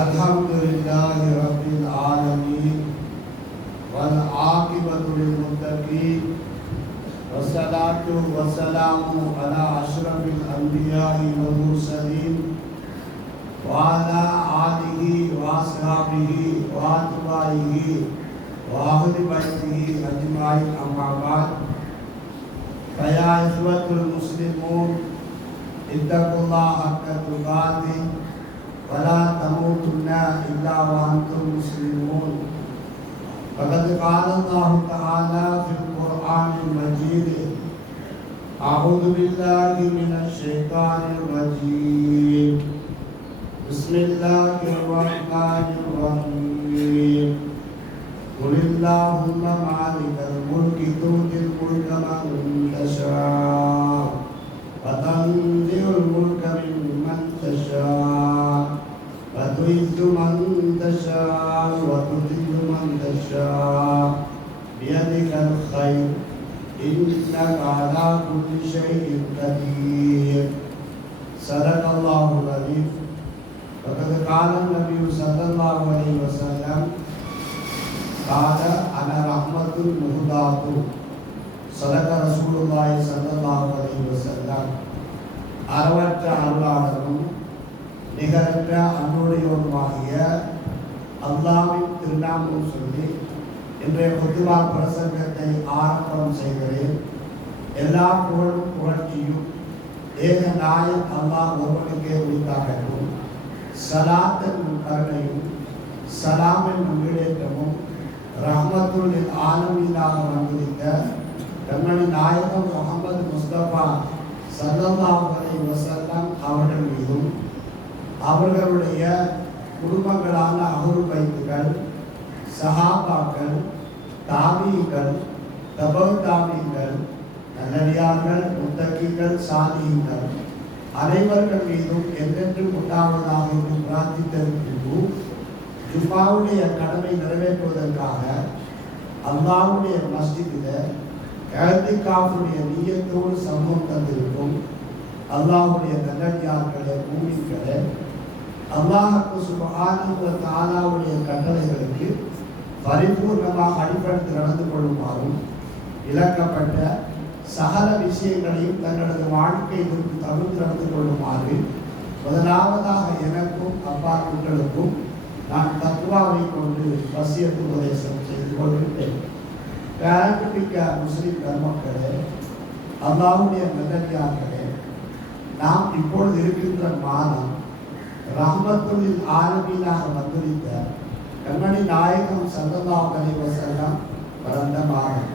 अल्हम्दुलिल्लाहि रब्बिल आलमीन वल आकिबतु लिल मुत्तकीन वस्सलातु वस्सलामु अला अशरफिल अंबिया'i वल मुरसलीन व अला आलिहि व अस्हाबिहि व अत्बाइहि व अहलि बैतिहि अजमाइन अम्मा बाद फया इख्वतुल मुस्लिमून इत्तकुल्लाह हक्का तुकातिह वला तमूतुन्ना इल्ला व अंतुम मुस्लिमून फ़क़द क़ाल अल्लाहु तआला फ़िल क़ुरआनिल मजीद अऊज़ु बिल्लाहि मिनश शैतानिर रजीम बिस्मिल्लाहिर रहमानिर रहीम क़ुलिल्लाहुम्मा मालिकल मुल्कि तु'तिल मुल्का मन तशाअ व तंज़िउल मुल्का मिम्मन तशाअ व तु'इज़्ज़ु मन तशाअ व तुज़िल्लु मन तशाअ बियदिकल खैर इन्नका अला कुल्लि शैइन क़दीर सदक़ल्लाहुल अज़ीम फ़क़द क़ाल नबी सल्लल्लाहु अलैहि वसल्लम क़ाल अना रहमतुल मुहदातु सदक़ रसूलुल्लाह सल्लल्लाहु अलैहि वसल्लम அளவற்ற அருளாளரும் நிகரற்ற அன்புடையோருமாகிய அல்லாஹ்வின் திருநாமம் சொல்லி இன்றைய குத்பா பிரசங்கத்தை ஆரம்பம் செய்கிறேன். எல்லா புகழும் புகழ்ச்சியும் ஏக நாயன் அல்லாஹ் ஒருவனுக்கே உரித்தாகட்டும். சலாத் என்னும் கருணையும் சலாம் என்னும் ஈடேற்றமும் ரஹ்மத்துல் ஆலமீனாக வந்துவிட்ட கண்மணி நாயகம் முஹம்மது முஸ்தபா ஸல்லல்லாஹு அலைஹி வஸல்லம் அவர்கள் மீதும் அவர்களுடைய குடும்பங்களான அஹ்லுல் பைத்துகள், சஹாபாக்கள், தாபீகள், தபவு தாபீகள், நல்லடியார்கள், முத்தகீகள், சாலிஹீன்கள் அனைவர்கள் மீதும் என்றென்றும் உண்டாவதாக என்று பிரார்த்தித்திருக்கின்ற ஜும்மாவுடைய கடமை நிறைவேற்றுவதற்காக அல்லாஹ்வுடைய மஸ்ஜிதில் இஅ்திகாஃபுடைய நிய்யத்தோடு சமூகம் தந்திருக்கும் அல்லாஹ்வுடைய நல்லடியார்களே, மூமின்களே, அல்லாஹ் சுப்ஹானஹு வ தஆலாவுடைய கட்டளைகளுக்கு பரிபூர்ணமாக அடிபணிந்து நடந்து கொள்ளுமாறும் விளக்கப்பட்ட சகல விஷயங்களையும் தங்களது வாழ்க்கையிலிருந்து தவிர்த்து நடந்து கொள்ளுமாறு முதலாவதாக எனக்கும் அப்பா உங்களுக்கும் நான் தக்வாவை கொண்டு வசியத்து உபதேசம் செய்து கொள்கின்றேன். பேரமிக்க முஸ்லிம் பெருமக்களே, அல்லாஹ்வுடைய நல்லடியார்களே, நாம் இப்பொழுது இருக்கின்ற மாதம் ரஹ்மத்துல் ஆலமீனாக வந்துவிட்ட கண்மணி நாயகம் ஸல்லல்லாஹு அலைஹி வஸல்லம் பிறந்த மாதம்.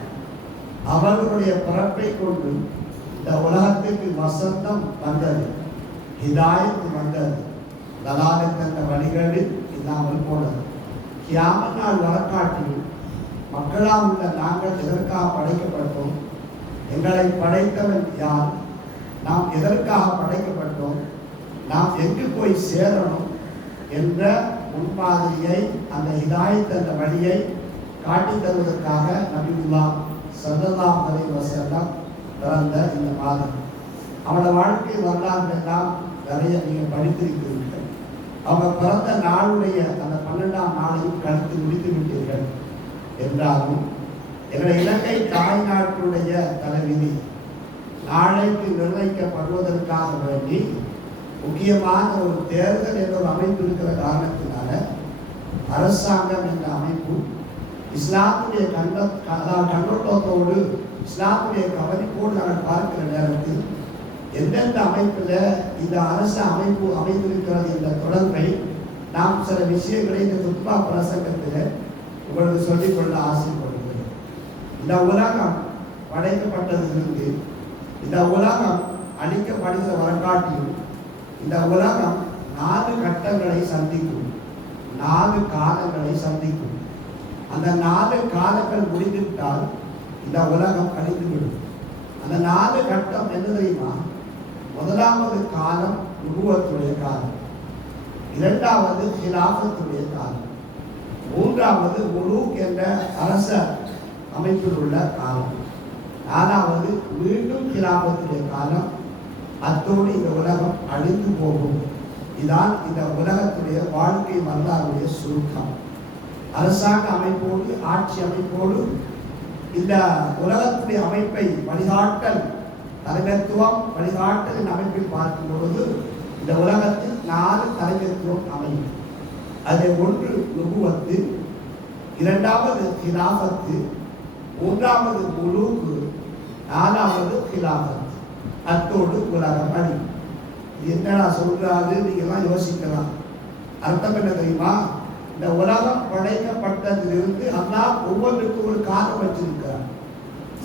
அவர்களுடைய பிறப்பை கொண்டு இந்த உலகத்துக்கு வசந்தம் வந்தது, ஹிதாயத் வந்தது, தலாலத் என்ற வழிகளில் இல்லாமல் போனது. கியாமத் நாள் வரக்காட்டில் மக்களாக உள்ள நாங்கள் எதற்காக படைக்கப்பட்டோம், எங்களை படைத்தவன் யார், நாம் எதற்காக படைக்கப்பட்டோம், நாம் எங்கு போய் சேரணும் என்ற முன்மாதிரியை, அந்த ஹிதாயத் என்ற வழியை காட்டி தருவதற்காக நபியுல்லாஹ் ஸல்லல்லாஹு அலைஹி வஸல்லம் பிறந்த இந்த மாதம். அவனோட வாழ்க்கை வரலாறு எல்லாம் நிறைய நீங்கள் படித்திருக்கிறீர்கள். அவங்க பிறந்த நாளுடைய அந்த 12ஆம் நாளையும் கழித்து முடித்து விட்டீர்கள். என்றாலும் எங்களுடைய இலங்கை தாய்நாட்டுடைய தலைவிதி நாளைக்கு நிர்ணயிக்கப்படுவதற்காக வேண்டி முக்கியமான ஒரு தேர்தல் என்ற ஒரு அமைப்பு இருக்கிற காரணத்தினால அரசாங்கம் என்ற அமைப்பு இஸ்லாமுடைய கண்ணோட்டத்தோடு இஸ்லாமுடைய கவனிப்போடு நாங்கள் பார்க்கிற நேரத்தில் எந்தெந்த அமைப்பில் இந்த அரசு அமைப்பு அமைந்திருக்கிறது என்ற தொடர்பை நாம் சில விஷயங்களை இந்த துப்பா பிரசங்கத்தில் உங்களுக்கு சொல்லிக்கொள்ள ஆசைப்படுகிறேன். இந்த உலகம் படைக்கப்பட்டதிலிருந்து இந்த உலகம் அழிக்கப்படுகிற வரலாற்றில் இந்த உலகம் 4 கட்டங்களை சந்திக்கும், 4 காலங்களை சந்திக்கும். அந்த 4 காலங்கள் முடிந்துவிட்டால் இந்த உலகம் அழிந்துவிடும். அந்த 4 கட்டம் என்ன தெரியுமா? முதலாவது காலம் நுபுவத்துடைய காலம், இரண்டாவது ஹிலாஃபத்துடைய காலம், மூன்றாவது முலூக் என்ற அரச அமைப்பில் உள்ள காலம், நாலாவது மீண்டும் ஹிலாஃபத்துடைய காலம். அத்தோடு இந்த உலகம் அழிந்து போகும் இதான் இந்த உலகத்துடைய வாழ்க்கை வரலாறுடைய சுருக்கம். அரசாங்க அமைப்போடு ஆட்சி அமைப்போடு இந்த உலகத்துடைய அமைப்பை வழிகாட்டல் தலைமைத்துவம் வழிகாட்டலின் அமைப்பில் பார்க்கும் பொழுது இந்த உலகத்தில் 4 தலைமைத்துவம் அமையும். அதில் ஒன்று நுபுவத்து, இரண்டாவது கிலாஃபத்து, மூன்றாவது முலூக்கு, நாலாவது கிலாஃபத். அத்தோடு உலகம் அணி. என்னடா சொல்றாரு நீங்கெல்லாம் யோசிக்கலாம். அர்த்தம் என்ன தெரியுமா? இந்த உலகம் படைக்கப்பட்டதிலிருந்து அல்லாஹ் ஒவ்வொன்றுக்கும் ஒரு காலம் வச்சிருக்கிறார்.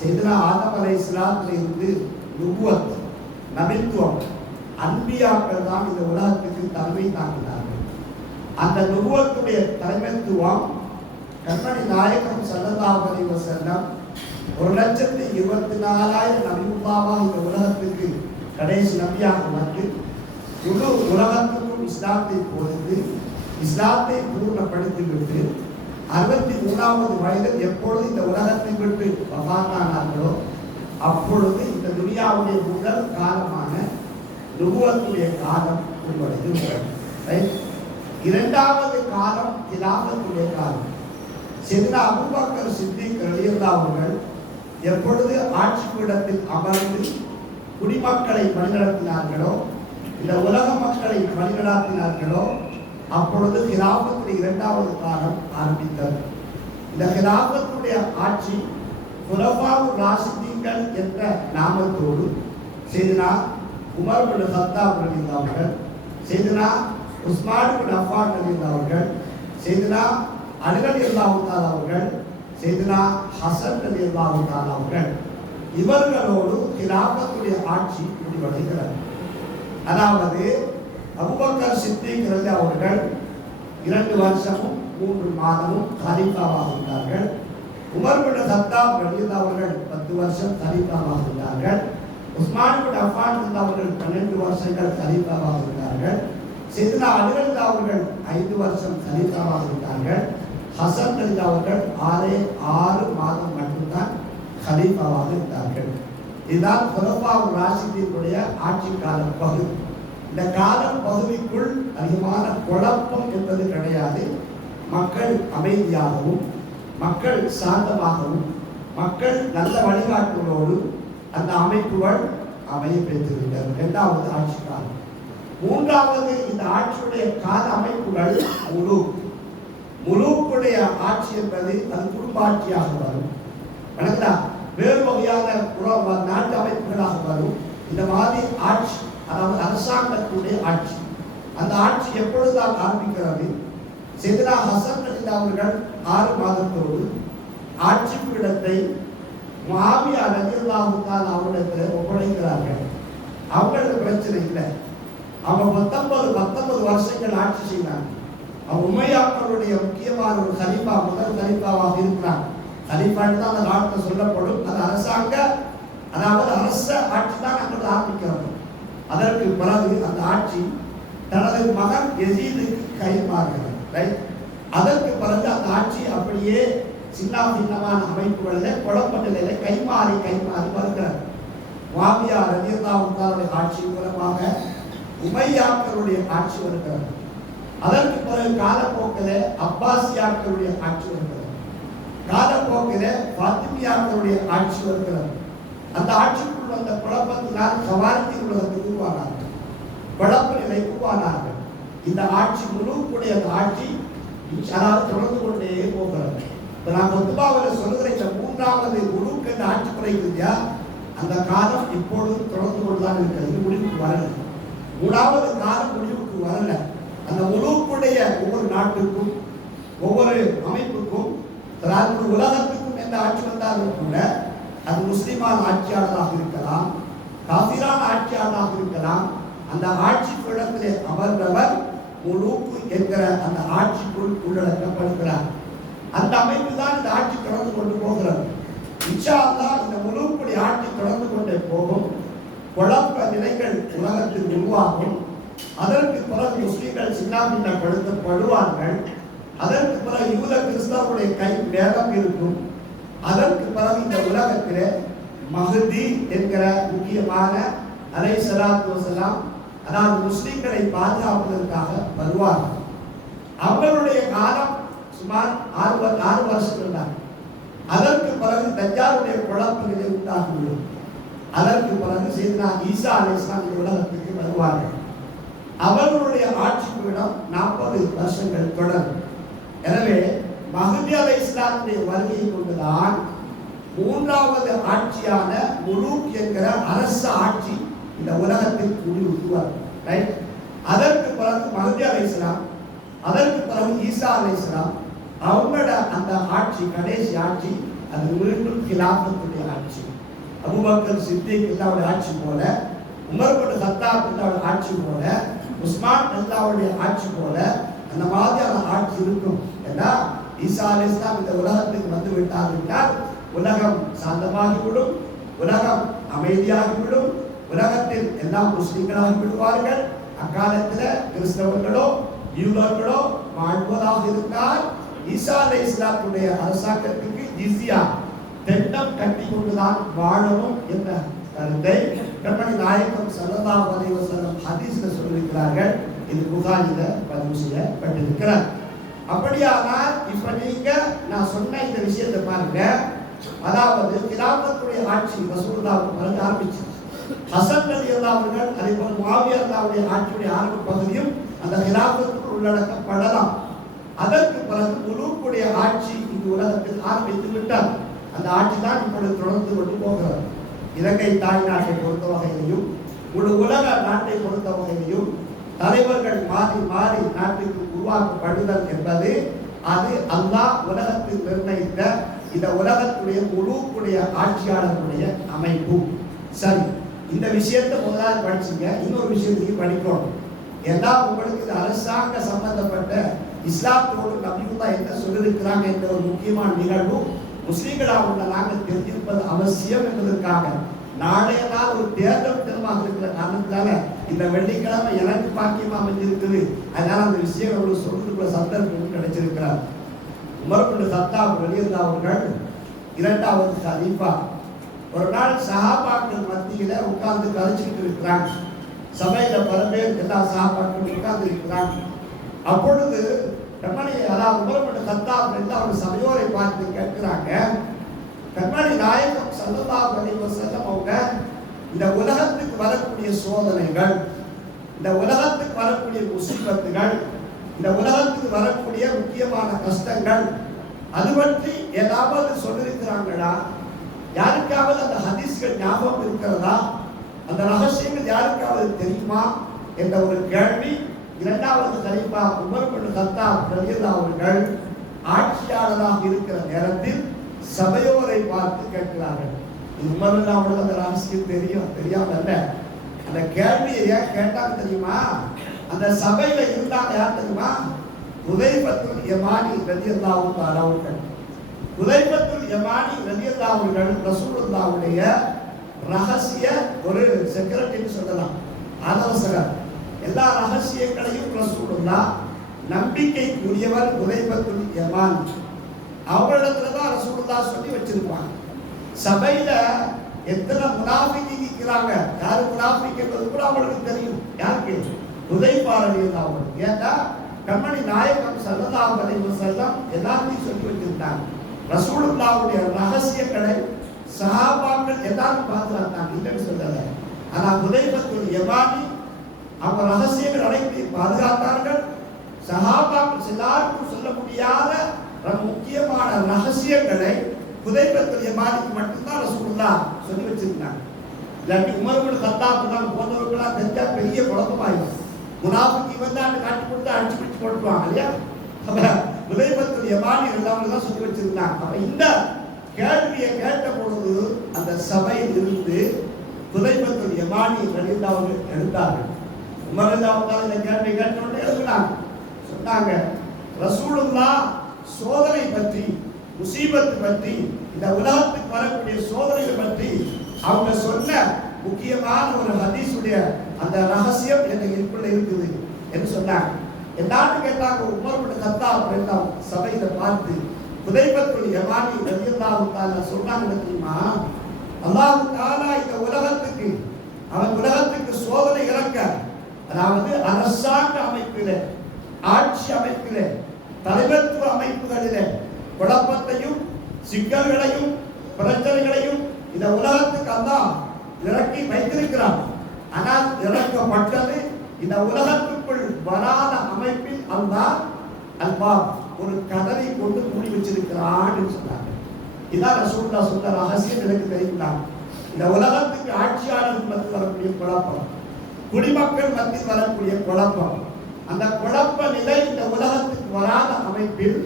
செய்தனா ஆதம் அலைஹிஸ்ஸலாத்துல இருந்து நுபுவத் நபித்துவம் அன்பியாக்கள் தான் இந்த உலகத்துக்கு தலைமை தாங்கினார்கள். அந்த நுபுவத்துடைய தலைமைத்துவம் கண்மணி நாயகம் ஸல்லல்லாஹு அலைஹி வஸல்லம் 1,24,000 நபியுல்லாஹ் இந்த உலகத்துக்கு கடைசி நபியாக வந்து முழு உலகத்துக்கும் இஸ்லாத்தை போதித்து இஸ்லாத்தை பூர்ணப்படுத்திவிட்டு 63வது வயதில் எப்பொழுது இந்த உலகத்தை விட்டு வஃபாத்தானார்களோ அப்பொழுது இந்த துனியாவுடைய முதல் காலமான நுபுவத்துடைய காலம் முடிவடைந்து, இரண்டாவது காலம் கிலாஃபத்துடைய காலம். சின்ன அபூபக்கர் சித்திக் ரலியல்லாஹு அவர்கள் எப்பொழுது ஆட்சி பீடத்தில் அமர்ந்து குடிமக்களை வழிநடத்தினார்களோ, இந்த உலக மக்களை வழிநடத்தினார்களோ, அப்பொழுது கிலாஃபத்துடைய இரண்டாவது காலம் ஆரம்பித்தது. இந்த கிலாஃபத்துடைய ஆட்சி குலஃபாவுர் ராஷிதீன்கள் என்ற நாமத்தோடு செய்தனா உமர் பின் கத்தாப் ரலியல்லாஹு அவர்கள், செய்தனா உஸ்மான் பின் அஃபான் ரலியல்லாஹு அவர்கள், செய்தனா அலி ரலியல்லாஹு தஆலா அவர்கள், செய்தனா ஹசன் ரலியல்லாஹு தஆலா அவர்கள், இவர்களோடு கிலாஃபத்துடைய ஆட்சி முடிவடைகிறது. அதாவது அபூபக்கர் சித்திக் ரலியல்லாஹு அவர்கள் 2 வருஷமும் 3 மாதமும் கலீஃபாவாக இருந்தார்கள். உமர் பின் கத்தாப் ரலியல்லாஹு அவர்கள் 10 வருஷம் கலீஃபாவாக இருந்தார்கள். உஸ்மான் பின் அஃபான் அவர்கள் 12 வருஷங்கள் கலீஃபாவாக இருந்தார்கள். செய்தனா அலி ரலியல்லாஹு அவர்கள் 5 வருஷம் கலீஃபாவாக இருந்தார்கள். ஹசன் ரலியல்லாஹு அவர்கள் 6 மாதம் மட்டும்தான் கலீஃபாவாக இருந்தார்கள். இதுதான் குலஃபாவுர் ராஷிதீனுடைய ஆட்சி கால பகுதி. இந்த கால பகுதிக்குள் அதிகமான குழப்பம் என்பது கிடையாது. மக்கள் அமைதியாகவும் மக்கள் சாந்தமாகவும் மக்கள் நல்ல வழிகாட்டுகளோடு அந்த அமைப்புகள் அமைய பெற்றிருக்கிறது. இரண்டாவது ஆட்சி காலம். மூன்றாவது இந்த ஆட்சியுடைய கால அமைப்புகள் முலூக்குடைய ஆட்சி என்பது அது குடும்பாட்சியாக வரும். வணக்கம் வேறு வகையான நாட்டு அமைப்புகளாக வரும். இந்த மாதிரி ஆட்சி, அதாவது அரசாங்கத்துடைய ஆட்சி. அந்த ஆட்சி எப்பொழுதுதான் ஆரம்பிக்கிறது? செய்தனா ஹசன் ரலியல்லாஹு அவர்கள் 6 மாதத்தோடு ஆட்சி பீடத்தை முஆவியா ரலியல்லாஹு தஆலா அவரிடத்தில் ஒப்படைக்கிறார்கள். அவங்களுக்கு பிரச்சனை இல்லை. அவங்க 19 வருஷங்கள் ஆட்சி செய்தாங்க. அவங்க உமையாக்களுடைய முக்கியமான ஒரு கலீஃபா, முதல் கலீஃபாவாக இருக்கிறாங்க. கலீஃபான்னு தான் அந்த நாட்டில் சொல்லப்படும். அது அரசாங்க, அதாவது அரச ஆட்சி தான் அங்கே ஆரம்பிக்கிறது. அதற்கு பிறகு அந்த ஆட்சி தனது மகன் யசீதுக்கு கைமாறுகிறது. ரைட். அதற்கு பிறகு அந்த ஆட்சி அப்படியே சின்னமான அமைப்புகளில் குழப்ப நிலையில கைமாறி வருகிறது. முஆவியா ரலியல்லாஹு தஆலாவுடைய ஆட்சி மூலமாக உமையாக்களுடைய ஆட்சி வருகிறது. அதற்கு பிறகு காலப்போக்கில் அப்பாசியாக்களுடைய ஆட்சி வருகிறது. காலப்போக்கில் ஃபாத்திமியாக்களுடைய ஆட்சி வருகிறது. அந்த ஆட்சிக்குள் வந்த குழப்பத்தினால் கவாரித்தி உலகத்துக்கு உருவானார்கள். குழப்ப நிலை உருவானார்கள். இந்த ஆட்சி முழுக்குடைய ஆட்சி அதாவது தொடர்ந்து கொண்டே போகிறது. இப்போ நான் கொத்துபாவில் சொல்லுகிற இந்த மூன்றாவது முழுக்க இந்த ஆட்சி முறை இல்லையா, அந்த காலம் இப்பொழுது தொடர்ந்து கொண்டுதான் இருக்கிறது. முடிவுக்கு வரல. மூணாவது காலம் முடிவுக்கு வரல. அந்த முழுக்குடைய ஒவ்வொரு நாட்டுக்கும் ஒவ்வொரு அமைப்புக்கும் உலகத்துக்கும் எந்த ஆட்சி வந்தாலும் கூட அது முஸ்லிமான ஆட்சியாளராக இருக்கலாம், காபிரான ஆட்சியாளராக இருக்கலாம். அந்த ஆட்சி பீடத்திலே அமர்ந்தவர் முழுக்கு என்கிற அந்த ஆட்சிக்குள் உள்ளடக்கப்படுகிறார். அந்த அமைப்பு தான் இந்த ஆட்சி தொடர்ந்து கொண்டு போகிறது. இன்ஷா அல்லாஹ் இந்த முழுக்குடைய ஆட்சி தொடர்ந்து கொண்டே போகும். குழப்ப நிலைகள் உலகத்தில் உருவாகும். அதற்கு பிறகு முஸ்லிம்கள் சின்னாபின்னப்படுத்தப்படுவார்கள். அதற்கு பிறகு யூத கிறிஸ்தவருடைய கை வேகம் இருக்கும். அதற்கு பிறகு இந்த உலகத்தில் மஹ்தி என்கிற முக்கியமான அலைஹிஸ்ஸலாத்து வஸலாம் அதாவது முஸ்லிம்களை பாதுகாப்பதற்காக வருவார்கள். அவர்களுடைய காலம் சுமார் 6 வருஷங்கள் தான். அதற்கு பிறகு தஜ்ஜாலுடைய குழப்பங்களை உண்டாகிவிடும். அதற்கு பிறகு சையதுனா ஈசா அலைஹிஸ்ஸலாம் இந்த உலகத்துக்கு வருவார்கள். அவர்களுடைய ஆட்சி பீடம் 40 வருஷங்கள் தொடரும். எனவே மஹ்தி அலைஹிஸ்ஸலாமுடைய வருகையை கொண்டுதான் 3வது ஆட்சியான முலூக் என்கிற அரச ஆட்சி இந்த உலகத்தில் உருவார். ரைட். அதற்கு பிறகு மஹ்தி அலைஹிஸ்ஸலாம், அதற்கு பிறகு ஈசா அலைஹிஸ்ஸலாம், அவங்களோட அந்த ஆட்சி கடைசி ஆட்சி அது மீண்டும் கிலாஃபத்துடைய ஆட்சி. அபூபக்கர் சித்திக் அல்லாஹ்வுடைய ஆட்சி போல, உமர் பின் கத்தாப் அல்லாஹ்வுடைய ஆட்சி போல, உஸ்மான் அல்லாஹ்வுடைய ஆட்சி போல அந்த மாதிரியான ஆட்சி இருக்கும். ஏன்னா ஈசா அலைஹிஸ்ஸலாம் இந்த உலகத்துக்கு வந்து விட்டார் என்றால் உலகம் சாந்தமாகிவிடும், உலகம் அமைதியாகிவிடும், உலகத்தில் எல்லாம் முஸ்லிம்களாகி விடுவார்கள். அக்காலத்தில் கிறிஸ்தவர்களோ யூதர்களோ வாழ்வதாக இருந்தால் ஈசா அலைஹிஸ்ஸலாத்துடைய அரசாங்கத்துக்கு ஜிஸ்யா திட்டம் கட்டி கொண்டுதான் வாழணும் என்ற கருத்தை கண்மணி நாயகம் ஸல்லல்லாஹு அலைஹி வஸல்லம் ஹதீஸ்ல சொல்லியிருக்கிறார்கள். இது புகாரில பதிவு செய்யப்பட்டிருக்கிறார். அப்படியானால் இப்ப நீங்க நான் சொன்ன இந்த விஷயத்தை பாருங்க. அதாவது கிலாஃபத்துடைய ஆட்சி ரசூலுல்லாஹ்வுக்கு பிறகு ஆரம்பிச்சு ஹசன் ரலியல்லாஹு அவர்கள் அதே போல முஆவியா ரலியல்லாஹுடைய ஆட்சியுடைய ஆரம்ப பகுதியும் அந்த கிலாஃபத்துக்குள் உள்ளடக்கப்படலாம். அதற்கு பிறகு முலூக்குடைய ஆட்சி இந்த உலகத்தில் ஆரம்பித்து விட்டார். அந்த ஆட்சி தான் இப்பொழுது தொடர்ந்து கொண்டு போகிறது. இலங்கை தாய் நாட்டை பொறுத்த வகையிலையும் முழு உலக நாட்டை பொறுத்த வகையிலையும் தலைவர்கள் மாறி மாறி நாட்டுக்கு உருவாக்கப்படுதல் என்பது அது அல்லாஹ் உலகத்தில் நிர்ணயித்த இந்த உலகத்துடைய முழுக்குடைய ஆட்சியாளர்களுடைய அமைப்பு. சரி, இந்த விஷயத்தை முதலாவது படிச்சுங்க. இன்னொரு விஷயத்தையும் படிக்கணும். ஏன்னா உங்களுக்கு இந்த அரசாங்க சம்பந்தப்பட்ட இஸ்லாத்தோடு நபியுல்லா என்ன சொல்லியிருக்கிறாங்க என்ற ஒரு முக்கியமான நிகழ்வு முஸ்லீம்களாக உள்ள நாங்கள் தெரிஞ்சிருப்பது அவசியம் என்பதற்காக நாளைய நாள் ஒரு தேர்தல் தினமாக இருக்கிற காரணத்தினால இந்த வெள்ளிக்கிழமை எனக்கு பாக்கியமா அமைஞ்சிருக்குது. அதனால அந்த விஷயம் அவர்கள் சொல்றதுக்குள்ள சந்தர்ப்பம் கிடைச்சிருக்கிறார். உமர் பின் கத்தாப் ரலியல்லாஹு அவர்கள் 2வது கலீஃபா ஒரு நாள் சஹாபாக்கள் மத்தியில உட்கார்ந்து கதைச்சிட்டு இருக்கிறாங்க. சபையில பல பேர் எல்லா சஹாபாக்களும் உட்கார்ந்து இருக்கிறாங்க. அப்பொழுது கண்மணி அதாவது உமர் பின் கத்தாப் ரலியல்லாஹு சபையோரை பார்த்து கேட்கிறாங்க, கண்மணி நாயகம் ஸல்லல்லாஹு அலைஹி வஸல்லம் அவங்க இந்த உலகத்துக்கு வரக்கூடிய சோதனைகள், இந்த உலகத்துக்கு வரக்கூடிய முசீபத்துகள், இந்த உலகத்துக்கு வரக்கூடிய முக்கியமான கஷ்டங்கள் அது பற்றி ஏதாவது சொல்லியிருக்கிறாங்களா? யாருக்காவது அந்த ஹதீஸ்கள் ஞாபகம் இருக்கிறதா? அந்த ரகசியங்கள் யாருக்காவது தெரியுமா என்ற ஒரு கேள்வி 2வது கலீஃபா உமர் பின் கத்தாப் ரலியல்லாஹு அவர்கள் ஆட்சியாளராக இருக்கிற நேரத்தில் சபையோரை பார்த்து கேட்கிறார்கள். உமர் அவர்களுக்கு அந்த ரகசியம் தெரியாம அல்ல. அந்த கேள்வியை ஏன் கேட்டாங்க தெரியுமா? அந்த சபையில இருந்தாங்க யார் தெரியுமா? ஹுதைஃபத்துல் யமானி ரலியல்லாஹு தஆலா அவர்கள். ஹுதைஃபத்துல் யமானி ரலியல்லாஹு அவர்கள் ரசூலுல்லாஹ்வுடைய ரகசிய ஒரு செக்ரட்டரி சொல்லலாம், ஆலோசகர். எல்லா ரகசியங்களையும் ரசூலுல்லாஹ் நம்பிக்கைக்குரியவர் ஹுதைஃபத்துல் யமானி அவங்களிடத்துல தான் ரசூலுல்லாஹ் சொல்லி வச்சிருப்பாங்க. சபையில எத்தனை முனாஃபிக் இருக்கிறாங்க, யாரு முனாஃபிக் என்பது கூட அவங்களுக்கு தெரியும். யாருக்கு? ஹுதைஃபா ரலியல்லாஹு அன்ஹு. ஏன்னா கண்மணி நாயகம் ஸல்லல்லாஹு அலைஹி வஸல்லம் எல்லாத்தையும் சொல்லி வச்சிருந்தாங்க. ரசூலுல்லாஹ்வுடைய ரகசியங்களை சஹாபாக்கள் எல்லாரும் பார்த்துட்டாங்க, இல்லைன்னு சொல்லல. ஆனா ஹுதைஃபத்துல் யமானி அவங்க ரகசியங்கள் அனைத்தையும் பாதுகாத்தார்கள். சஹாபாக்கள் எல்லாருக்கும் சொல்ல முடியாத முக்கியமான ரகசியங்களை ஹுதைஃபத்துல் யமானிக்கு மட்டும்தான் ரசூலுல்லாஹ் சொல்லி வச்சிருந்தாங்க. இல்லாட்டி உமர் பின் கத்தாப் போன்றவர்களாம் தெரிஞ்சா பெரிய குழப்பமாயிடும். முனாஃபிக் வந்து காட்டி கொடுத்து அடிச்சு பிடிச்சு போட்டுருவாங்க இல்லையா? ஹுதைஃபத்துல் யமானி எல்லாமே தான் சொல்லி வச்சிருந்தாங்க. அப்ப இந்த கேள்வியை கேட்ட பொழுது அந்த சபையில் இருந்து ஹுதைஃபத்துல் யமானி ரலியல்லாஹு அவர்கள் எழுந்தார்கள். உமர் ரலியல்லாஹு இந்த கேள்வி கேட்ட உடனே எழுதினாங்க. சொன்னாங்க, ரசூலுல்லாஹ் சோதனை பற்றி, முசீபத்து பற்றி, இந்த உலகத்துக்கு வரக்கூடிய சோதனைகள் பற்றி அவங்க சொன்ன முக்கியமான ஒரு ஹதீஸுடைய அந்த ரகசியம் எனக்குள்ள இருக்குது என்று சொன்னாங்க. எல்லாரும் கேட்டாங்க. உமர் பின் கத்தாப் ரலியல்லாஹு சபையில பார்த்து ஹுதைஃபத்துல் யமானி ரலியல்லாஹு தஆலா சொன்னாங்க தெரியுமா? அல்லாஹ் தஆலா இந்த உலகத்துக்கு அவன் உலகத்துக்கு சோதனை இறக்க அதாவது அரசாங்க அமைப்பிலே, ஆட்சி அமைப்பிலே, தலைமைத்துவ அமைப்புகளிலே குழப்பத்தையும் சிக்கல்களையும் பிரச்சனைகளையும் இந்த உலகத்துக்கு அல்லாஹ் இறக்கி வைத்திருக்கிறார். ஆனால் இறக்கப்பட்டது இந்த உலகத்துக்குள் வராத அமைப்பில் அல்லாஹ் அல்பாப் ஒரு கதவை கொண்டு மூடி வச்சிருக்கிறான்னு சொன்னாங்க. இதான் ரசூலுல்லாஹ் சொன்ன ரகசியம் எனக்கு தெரிந்தாங்க. இந்த உலகத்துக்கு ஆட்சியாளர்கள் மத்தியில் வரக்கூடிய குழப்பம், குடிமக்கள் மத்தியில் வரக்கூடிய குழப்பம், அந்த குழப்ப நிலை இந்த உலகத்துக்கு வராத அமைப்பில்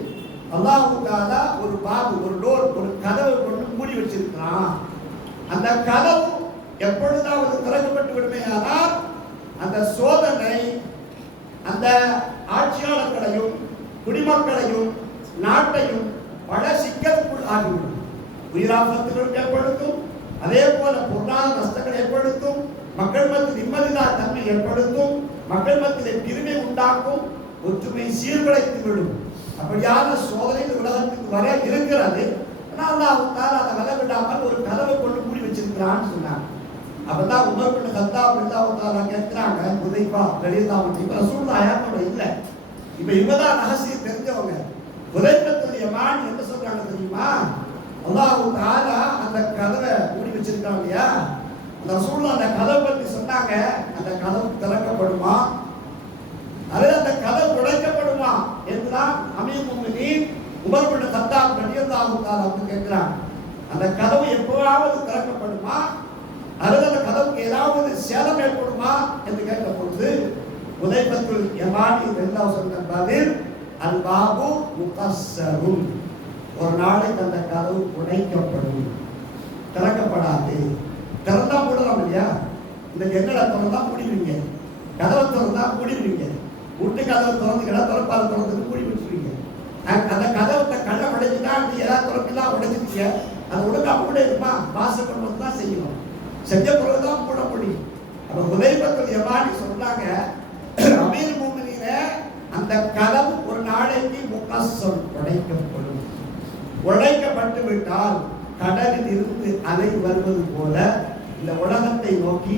அல்லாஹ் தஆலா ஒரு பாபு, ஒரு டோர், ஒரு கதவை கொண்டு மூடி வச்சிருக்கிறான். அந்த கதவு எப்பொழுதாவது திறக்கப்பட்டு விடுமையானால் அந்த சோதனை அந்த ஆட்சியாளர்களையும் குடிமக்களையும் நாட்டையும் பல சிக்கலுக்குள் ஆகிவிடும். உயிராபத்துகள் ஏற்படுத்தும், அதே போல பொருளாதார நஷ்டங்களை ஏற்படுத்தும், மக்கள் மத்தியில் நிம்மதியில்லா தன்மை ஏற்படுத்தும், மக்கள் மத்தியில் பிரிவை உண்டாக்கும், ஒற்றுமை சீர்குலைத்து விடும். அப்படியான சோதனை உலகத்துக்கு வர இருக்கிறது. ஆனால் அதை வர விடாமல் ஒரு கதவை கொண்டு மூடி வச்சிருக்கிறான்னு சொன்னாங்க. அப்பதான் உமர் பின் கத்தாப் ரலியல்லாஹு தஆலா கேட்கிறாங்க, ஹுதைஃபா ரலியல்லாஹு அன்ஹு ரசூலுல்லாஹ் ஆயத்தோட இல்ல, இப்ப இவதான் ரகசியம் தெரிஞ்சவங்க. ஹுதைஃபத்துல் யமான் என்ன சொல்றாங்க தெரியுமா? அல்லாஹ் தஆலா அந்த கதவை மூடி வச்சிருக்காங்க இல்லையா, அந்த ரசூலுல்லாஹ் அந்த கதவை பத்தி சொன்னாங்க. அந்த கதவு திறக்கப்படுமா அல்லது அந்த கதவு உடைக்கப்படுமா என்றுதான் அமீர் முஃமினீன் உமர் பின் கத்தாப் ரலியல்லாஹு தஆலா வந்து கேட்கிறாங்க. அந்த கதவு எப்போவாவது திறக்கப்படுமா அல்லது அந்த கதவுக்கு ஏதாவது சேதம் ஏற்படுமா என்று கேட்ட பொழுது ஹுதைஃபத்துல் யமானி ரலியல்லாஹு சொன்ன பதில் அல் பாபு முகஸ்ஸரும், ஒரு நாளைக்கு அந்த கதவு உடைக்கப்படும், திறக்கப்படாது. திறந்தா மூடலாம் இல்லையா, இந்த ஜன்னலை திறந்தா மூடிடுவீங்க, கதவை திறந்தா மூடிடுவீங்க, வீட்டு கதவை திறந்துக்கிட்டா திறப்பாத திறந்து மூடி வச்சுருவீங்க. அந்த கதவை கண்ணை உடைச்சுட்டா நீ ஏதாவது திறப்பெல்லாம் உடைச்சிருக்கீங்க, அது ஒழுங்கா மூட இருப்பா, வாசல் கொண்டு வந்து தான் செய்யணும், செஞ்ச பிறகுதான் மூட முடியும். அப்ப ஹுதைஃபத்துல் யமானி சொல்றாங்க, அமீர் முஃமினீனே அந்த கதவு ஒரு நாளைக்கு முகஸ்ஸம் உடைக்கப்படும். உடைக்கப்பட்டு விட்டால் கடலில் இருந்து அலை வருவது போல இந்த உலகத்தை நோக்கி,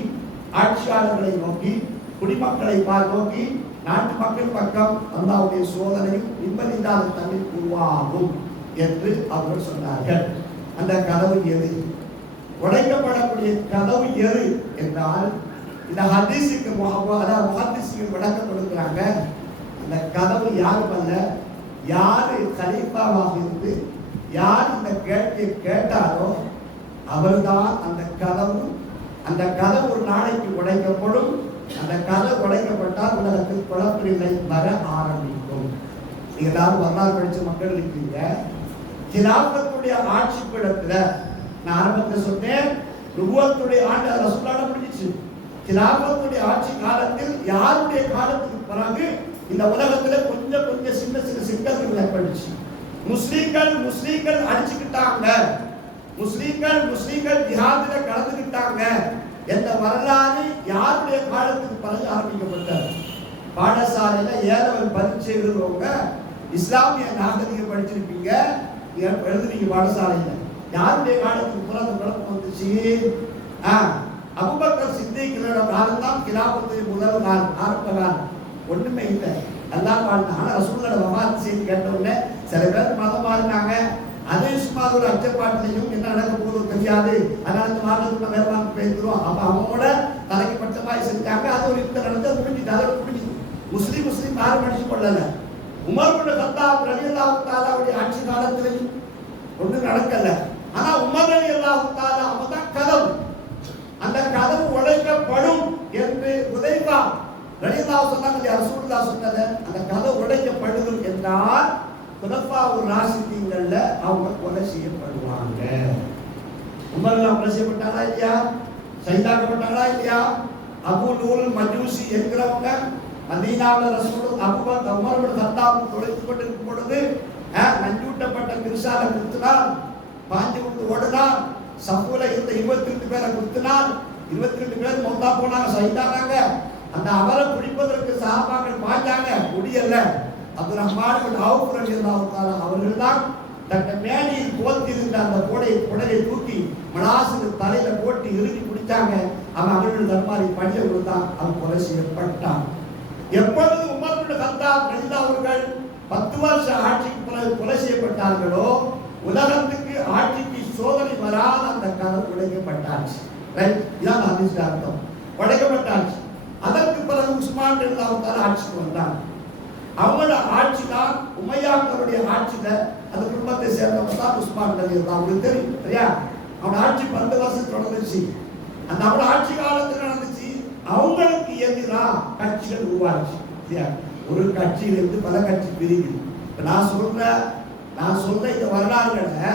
ஆட்சியாளர்களை நோக்கி, குடிமக்களை நோக்கி, நாட்டு மக்கள் பக்கம் அல்லாஹ்வுடைய சோதனையும் நிம்மதியில்லாத தன்மை உருவாகும் என்று அவர்கள் சொன்னார்கள். அந்த கதவு எது? உடைக்கப்படக்கூடிய கதவு எது என்றால் இந்த ஹதீஸுக்கு முஹத்திஸுக்கு விளக்கம் கொடுக்கிறாங்க. அந்த கதவு யாரும் அல்ல, யாரு கலீஃபாவாக இருந்து யார் இந்த கேள்வியை கேட்டாரோ அவர்தான் அந்த கதவு. அந்த கதவு ஒரு நாளைக்கு உடைக்கப்படும். அந்த கதவு உடைக்கப்பட்டால் உலகத்தில் குழப்ப நிலை வர ஆரம்பிக்கும். நீங்க எல்லாரும் வரலாறு படிச்ச மக்கள் இருக்கீங்க. கிலாஃபத்துடைய ஆட்சி பீடத்துல நான் ஆரம்பத்தில் சொன்னேன், நுபுவத்துடைய ஆண்டு ரசூலுல்லாஹ் முடிஞ்சிச்சு. கிலாஃபத்துடைய ஆட்சி காலத்தில் யாருடைய காலத்துக்கு பிறகு இந்த உலகத்துல கொஞ்சம் கொஞ்சம் சின்ன சின்ன சிக்கல்கள் ஏற்பட்டுச்சு. முஸ்லீம்கள் அடிச்சுக்கிட்டாங்க, முஸ்லீம்கள் ஜிஹாதுல கலந்துக்கிட்டாங்க என்ற வரலாறு யாருடைய காலத்துக்கு பிறகு ஆரம்பிக்கப்பட்டது? பாடசாலையில ஏழவர் பரீட்சை எழுதுறவங்க இஸ்லாமிய நாகரிகம் படிச்சிருப்பீங்க, எழுதுறீங்க பாடசாலையில. யாருடைய காலத்துக்கு பிறகு குழப்பம் வந்துச்சு? அபூபக்கர் சித்திகளோட காலம் தான் கிலாபத்துடைய முதல் காலம், ஆரம்ப காலம். ஒண்ணுமே இல்லை, அல்லாஹ் வாழ்ந்தாங்க. ஆனா ரசூலுல்லாஹ் வஃபாத் செய்தி கேட்ட உடனே சில பேர் மதம் மாறினாங்க. அதே சும்மா ஒரு அச்சப்பாட்டிலையும் என்ன நடக்க போகுது தெரியாது, அதனால இந்த மாதத்துக்கு வேற வாங்க பேசுறோம். அப்ப அவங்களோட தலைக்கு பட்டமாய் செஞ்சாங்க. அது ஒரு யுத்தம் நடந்து முடிஞ்சுட்டு, அதோட முடிஞ்சுது. முஸ்லீம் யாரும் அடிச்சு கொள்ளல. உமர் பின் கத்தாப் ரலியல்லாஹு தஆலாவுடைய ஆட்சி காலத்திலையும் ஒன்றும் நடக்கல. ஆனா உமர் ரலியல்லாஹு தஆலா அவதான் கதவு. அந்த கதவு உடைக்கப்படும் என்று ஹுதைஃபா ரலியல்லாஹு சொன்னாங்க. ரசூலுல்லாஹ் சொன்னது அந்த கதவு உடைக்கப்படுது என்றால் குலஃபாவுர் ராஷிதீன்கள்ல அவங்க கொலை செய்யப்படுவாங்க. உமர்லாம் கொலை செய்யப்பட்டாங்களா இல்லையா? ஷஹீதாக்கப்பட்டாங்களா இல்லையா? அபூ லூல் மஜூசி என்கிறவங்க மதீனாவில் ரசூல் அபூபக்கர் உமர் பின் கத்தாப் தொலைத்து கொண்டிருக்கும் பொழுது நஞ்சூட்டப்பட்ட கிருஷால குத்தினார், பாஞ்சு கொண்டு ஓடினார். சஃபூல இருந்த 22 பேரை குத்தினார். 22 பேர் மௌத்தா போனாங்க, ஷஹீதானாங்க. அந்த அவரை பிடிப்பதற்கு சஹாபாக்கள் பாஞ்சாங்க, முடியல. அப்துல் ரஹ்மான் பின் அவுஃப் ரலியல்லாஹு தஆலா அவர்கள் தான் தன்னை மேனியில் போர்த்திருந்த அந்த புடையை தூக்கி மனாசுக்கு தலையில போட்டு இறுக்கி பிடிச்சாங்க. அவன் அவர்கள் தர்மாரி பணியை கொடுத்தான். அவன் கொலை செய்யப்பட்டான். எப்பொழுது உமர் இப்னு கத்தாப் ரலியல்லாஹு அவர்கள் 10 வருஷ ஆட்சிக்கு பிறகு கொலை செய்யப்பட்டார்களோ, உலகத்துக்கு ஆட்சிக்கு சோதனை வராத அந்த கதவு உடைக்கப்பட்டாச்சு. ரைட், இதான் ஹதீஸ் அர்த்தம். உடைக்கப்பட்டாச்சு. அதற்கு பிறகு உஸ்மான் ரலியல்லாஹு தஆலா ஆட்சிக்கு வந்தாங்க. அவங்களோட ஆட்சி தான் உமையாக்களுடைய ஆட்சியில அந்த குடும்பத்தை சேர்ந்தவங்க தான் உஸ்மான் ரலியல்லாஹு. அவங்களுக்கு தெரியும் சரியா? அவனோட ஆட்சி 12 வருஷம் தொடர்ந்துச்சு. அந்த அவனோட ஆட்சி காலத்தில் நடந்துச்சு. அவங்களுக்கு எதிராக கட்சிகள் உருவாச்சு. ஒரு கட்சியிலிருந்து பல கட்சி பிரிவு. நான் சொல்ற இந்த வரலாறுகளை,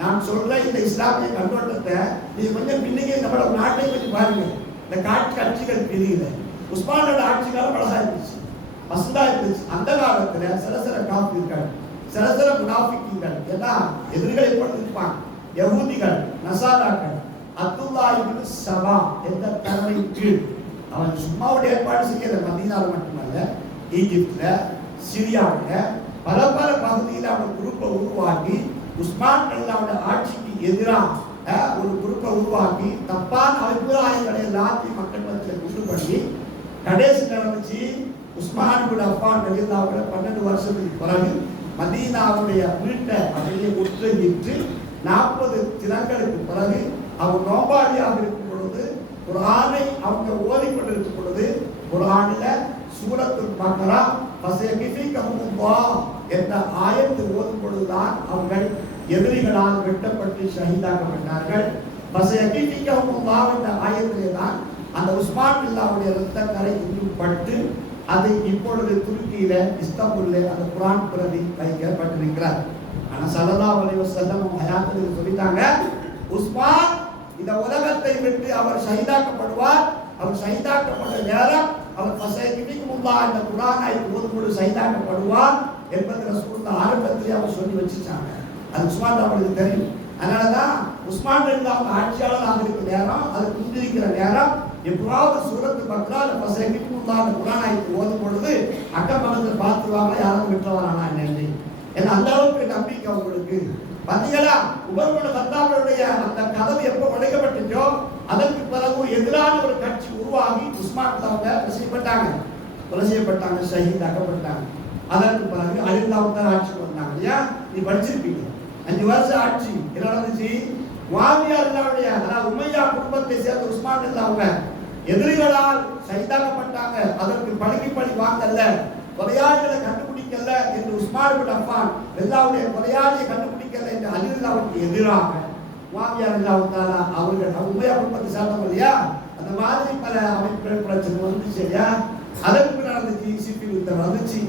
நான் சொல்ற இந்த இஸ்லாமிய கண்ணோட்டத்தை நீங்க கொஞ்சம் பின்னுக்கு நம்மளோட நாட்டை பற்றி பாருங்க. இந்த கட்சிகள் பிரிவுல உஸ்மானோட ஆட்சி காலம் அழகா இருந்துச்சு, மசந்தா இருந்துச்சு. அந்த காலத்துல சில காஃபிர்கள், சில முனாஃபிக்குகள், ஏன்னா எதிரிகளை போட்டு இருப்பாங்க. யஹூதிகள், நசாராக்கள், அப்துல்லாஹ் இப்னு சபா என்ற தலைமையின் கீழ் அவன் சும்மாவோட ஏற்பாடு செய்யல. மதீனால மட்டுமல்ல, ஈஜிப்ட்ல, சிரியாவுல பல பகுதியில் அவன் குரூப்பை உருவாக்கி உஸ்மான் ரலியல்லாஹு ஆட்சிக்கு எதிராக ஒரு குரூப்பை உருவாக்கி தப்பான அபிப்பிராயங்களை எல்லாத்தையும் மக்கள் மத்தியில் கொண்டு பண்ணி கடைசி நடந்துச்சு. உஸ்மான் இப்னு அஃபான் ரலியல்லாஹு 12 வருஷத்துக்கு பிறகு மதீனாவுடைய வீட்டை அப்படியே முற்றுகையிட்டு 40 தினங்களுக்கு பிறகு அவர் நோபாளியாக இருக்கும் பொழுது குர்ஆனை அவங்க ஓதிக்கொண்டிருக்கும் பொழுது குர்ஆனில சூரத்துல் பக்ரா ஃபஸயகிஃபிகஹுல்லாஹ் என்ற ஆயத்து ஓதும் பொழுதுதான் அவர்கள் எதிரிகளால் வெட்டப்பட்டு ஷஹீதாக்கப்பட்டார்கள். ஃபஸயகிஃபிகஹுல்லாஹ் என்ற ஆயத்திலே தான் அந்த உஸ்மான் பில்லாவுடைய இரத்தக்கரை இன்னும் பட்டு அது இப்பொழுது துருக்கியில இஸ்தாம்புல்ல அந்த குர்ஆன் பிரதி வைக்கப்பட்டிருக்கிறார். ஆனா ஸல்லல்லாஹு அலைஹி வஸல்லம் ஹயாத்தில் சொல்லிட்டாங்க, உஸ்மான் இந்த உலகத்தை விட்டு அவர் ஷஹீதாக்கப்படுவார். அவர் ஷஹீதாக்கப்பட்ட நேரம் அவர் ஃபஸயகிஃபிகஹுல்லாஹ் என்ற குர்ஆனை ஓதும்போது ஷஹீதாக்கப்படுவார் என்பது ரசூலுல்லாஹ் ஆரம்பத்திலே அவர் சொல்லி வச்சிட்டாங்க. அது உஸ்மான் அவர்களுக்கு தெரியும். அதனாலதான் உஸ்மான் ரலியல்லாஹு ஆட்சியாளராக இருக்கிற நேரம், அது குந்திருக்கிற நேரம் எப்பவாவது சூரத்து பக்ரா ஃபஸயகிஃபிகஹுல்லாஹ் என்ற குர்ஆனை ஓதும் பொழுது அக்கம் பக்கத்தில் பார்த்துருவாங்க, யாரும் விட்டுவாரானா என்னன்னு. ஏன்னா அந்த அளவுக்கு நம்பிக்கை அவங்களுக்கு. பார்த்தீங்களா, உமர் இப்னு கத்தாபுடைய அந்த கதவு எப்போ உடைக்கப்பட்டுச்சோ அதற்கு பிறகு எதிரான ஒரு கட்சி உருவாகி உஸ்மான் அவங்க கொலை செய்யப்பட்டாங்க, ஷஹீதாக்கப்பட்டாங்க. அதற்கு பிறகு அலில்லாஹு ஆட்சிக்கு வந்தாங்க. இல்லையா, நீ படிச்சிருப்பீங்க. 5 வருஷம் ஆட்சி என்ன நடந்துச்சு? முஆவியா ரலியல்லாஹு அதாவது உமையா குடும்பத்தை சேர்ந்த உஸ்மான் ரலியல்லாஹு எதிரிகளால் ஷஹீதாக்கப்பட்டாங்க. அதற்கு பழி வாங்கல்ல, கொலையாளிகளை கண்டுபிடிக்கல என்று உஸ்மான் இப்னு அஃபான் ரலியல்லாஹு கொலையாளியை கண்டுபிடிக்கல என்று அலி ரலியல்லாஹுக்கு எதிராக முஆவியா ரலியல்லாஹு தஆலா அவர்கள் உமையா குடும்பத்தை சேர்ந்தவங்க இல்லையா, அந்த மாதிரி பல அமைப்புகள் பிரச்சனை வந்துச்சு இல்லையா. அதற்கு நடந்துச்சு சிஃபின் யுத்தம் நடந்துச்சு,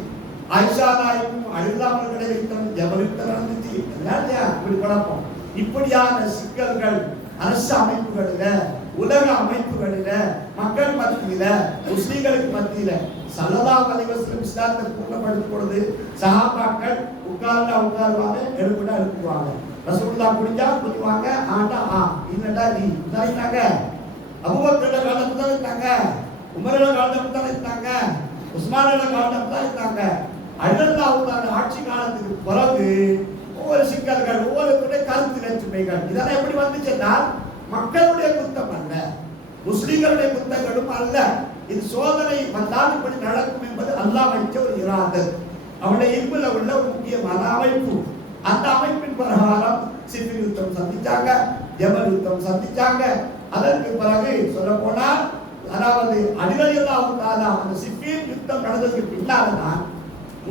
ஆயிஷா நாயக்கும் அலில்லாஹுடைய யுத்தம், ஜபல் யுத்தம் நடந்துச்சு. இல்லையா, இப்படி குழப்பம். இப்படியான சிக்கல்கள் அரசு அமைப்புகளில, உலக அமைப்புகளில, மக்கள் மத்தியில, முஸ்லிம்களுக்கு மத்தியில ஸல்லல்லாஹு அலைஹி வஸல்லம் இஸ்லாத்தை பூர்ணப்படுத்தும் பொழுது சஹாபாக்கள் உட்காருவாங்க, எழுப்புவாங்க. ரசூலுல்லாஹ் குடிஞ்சா குடிவாங்க, ஆண்டா இல்லடா நீ இருந்தாங்க. அபூபக்கர் காலத்துல தான் இருந்தாங்க, உமரோட காலத்துல தான் இருந்தாங்க, உஸ்மானோட காலத்துல தான் இருந்தாங்க. அல்லாஹ்வுடைய ஆட்சி காலத்துக்கு பிறகு ஒவ்வொரு சிக்கல்கள், ஒவ்வொரு கருத்து வேற்றுமைகள் இதெல்லாம் எப்படி வந்துச்சுன்னா மக்களுடைய குத்தம் அல்ல, முஸ்லிம்களுடைய குத்தங்களும் அல்ல. இது சோதனை வந்தால் இப்படி நடக்கும் என்பது அல்லாஹ் வைத்த ஒரு இராதத், அவனுடைய இருப்புல உள்ள ஒரு முக்கியமான அமைப்பு. அந்த அமைப்பின் பிரகாரம் சிஃபின் யுத்தம் சந்திச்சாங்க, ஜபல் யுத்தம் சந்திச்சாங்க. அதற்கு பிறகு சொல்ல போனால் அதாவது அலி ரலியல்லாஹு தஆலா அந்த சிஃபின் யுத்தம் நடந்ததுக்கு பின்னால்தான்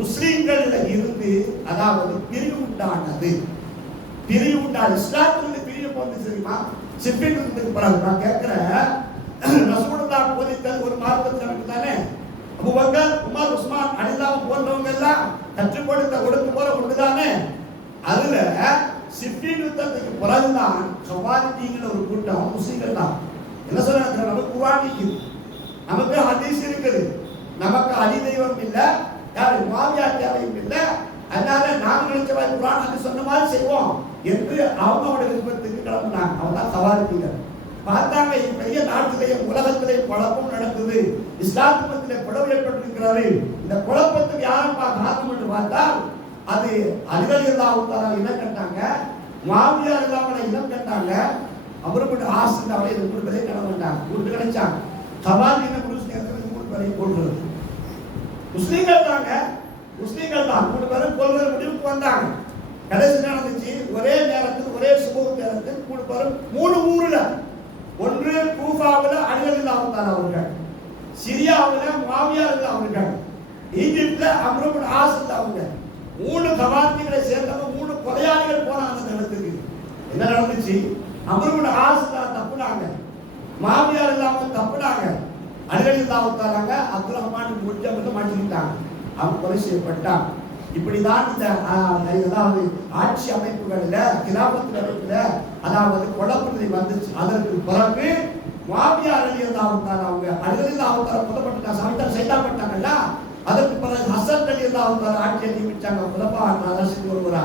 முஸ்லிம்களில் இருந்து அதாவது பிரிவு உண்டானது. இஸ்லாத்திலிருந்து பிரிவு போனது தெரியுமா? சிஃபின் யுத்தத்துக்கு பிறகு நான் கேட்கிறேன், ரசூலுல்லாஹ் போதித்தது ஒரு மார்க்கத்தில் நமக்கு தானே. அபூபக்கர், உமர், உஸ்மான், அலில்லாஹ் போன்றவங்க எல்லாம் கற்றுக் கொடுத்த ஒடுக்கு போற ஒன்றுதானே. அதுல சிஃபின் யுத்தத்துக்கு பிறகுதான் ஹவாரிஜிங்கிற ஒரு கூட்டம் முஸ்லிம்கள் தான் என்ன சொல்றாங்க, நமக்கு குர்ஆன் இருக்குது, நமக்கு ஹதீஸ் இருக்குது, நமக்கு அலி தெய்வம் இல்லை, யாரு முஆவியா தேவையும் இல்லை, அதனால நாம நினைச்ச மாதிரி குர்ஆன் ஹதீஸ் சொன்ன மாதிரி செய்வோம் என்று அவங்களோட விருப்பத்துக்கு கிளம்பினாங்க. அவங்க தான் ஹவாரிஜிகள். பார்த்தாங்க, பெரிய நாட்டிலேயும் உலகத்திலேயும் குழப்பம் நடக்குது, இஸ்லாத்திலே பிளவு ஏற்பட்டிருக்கிறாரு. இந்த குழப்பத்துக்கு யாரும் காரணம் என்று பார்த்தால் அது அலி ரலியல்லாஹு தஆலா இனம் கண்டாங்க, முஆவியா ரலியல்லாஹு இனம் கண்டாங்க, அவருக்கு ஆசை அவளை 3 பேரை கடவுண்டாங்க கூட்டு கிடைச்சாங்க. சவாலின புருஷன் எத்தனை 3 பேரை கொள்றது முஸ்லீம்கள் தாங்க, முஸ்லீம்கள் தான் 3 பேரும் கொள்கிற முடிவுக்கு வந்தாங்க. கடைசி நடந்துச்சு ஒரே நேரத்தில் ஒரே சுப நேரத்தில் 3 பேரும் 3 ஊர்ல, ஒன்று கூஃபாவில் அலிரலில்லாஹு அவர்கள், சிரியாவில் முஆவியா அவர்கள், ஈஜிப்ட்ல அம்ர் இப்னு ஆஸ் அவங்க 3 கவாத்திகளை சேர்ந்தவங்க 3 கொலையாளிகள் போனாங்க அந்த இடத்துக்கு. என்ன நடந்துச்சு? அம்ர் இப்னு ஆஸ் தப்புனாங்க, முஆவியா அவங்க தப்புனாங்க, அலிரலில்லாஹு தஆலாங்க அப்துல் ரஹ்மான் முஜ்ஜபத்தை மாட்டிக்கிட்டாங்க, அவங்க கொலை செய்யப்பட்டாங்க. இப்படிதான் இந்த அதாவது ஆட்சி அமைப்புகளில் கிலாபத் அமைப்புல அதாவது குழப்பநிலை வந்துச்சு. அதற்கு பிறகு முஆவியா ரலியல்லாஹு தஆலா அவங்க அலிரலில்லாஹு தஆலா புறப்பட்டு சமைத்தார் செய்தாப்பட்டாங்கல்ல. அதற்கு பிறகு ஹசன் ரலியல்லாஹு தஆலா ஆட்சியை நியமிச்சாங்க. குலபா அரசுக்கு ஒருவரா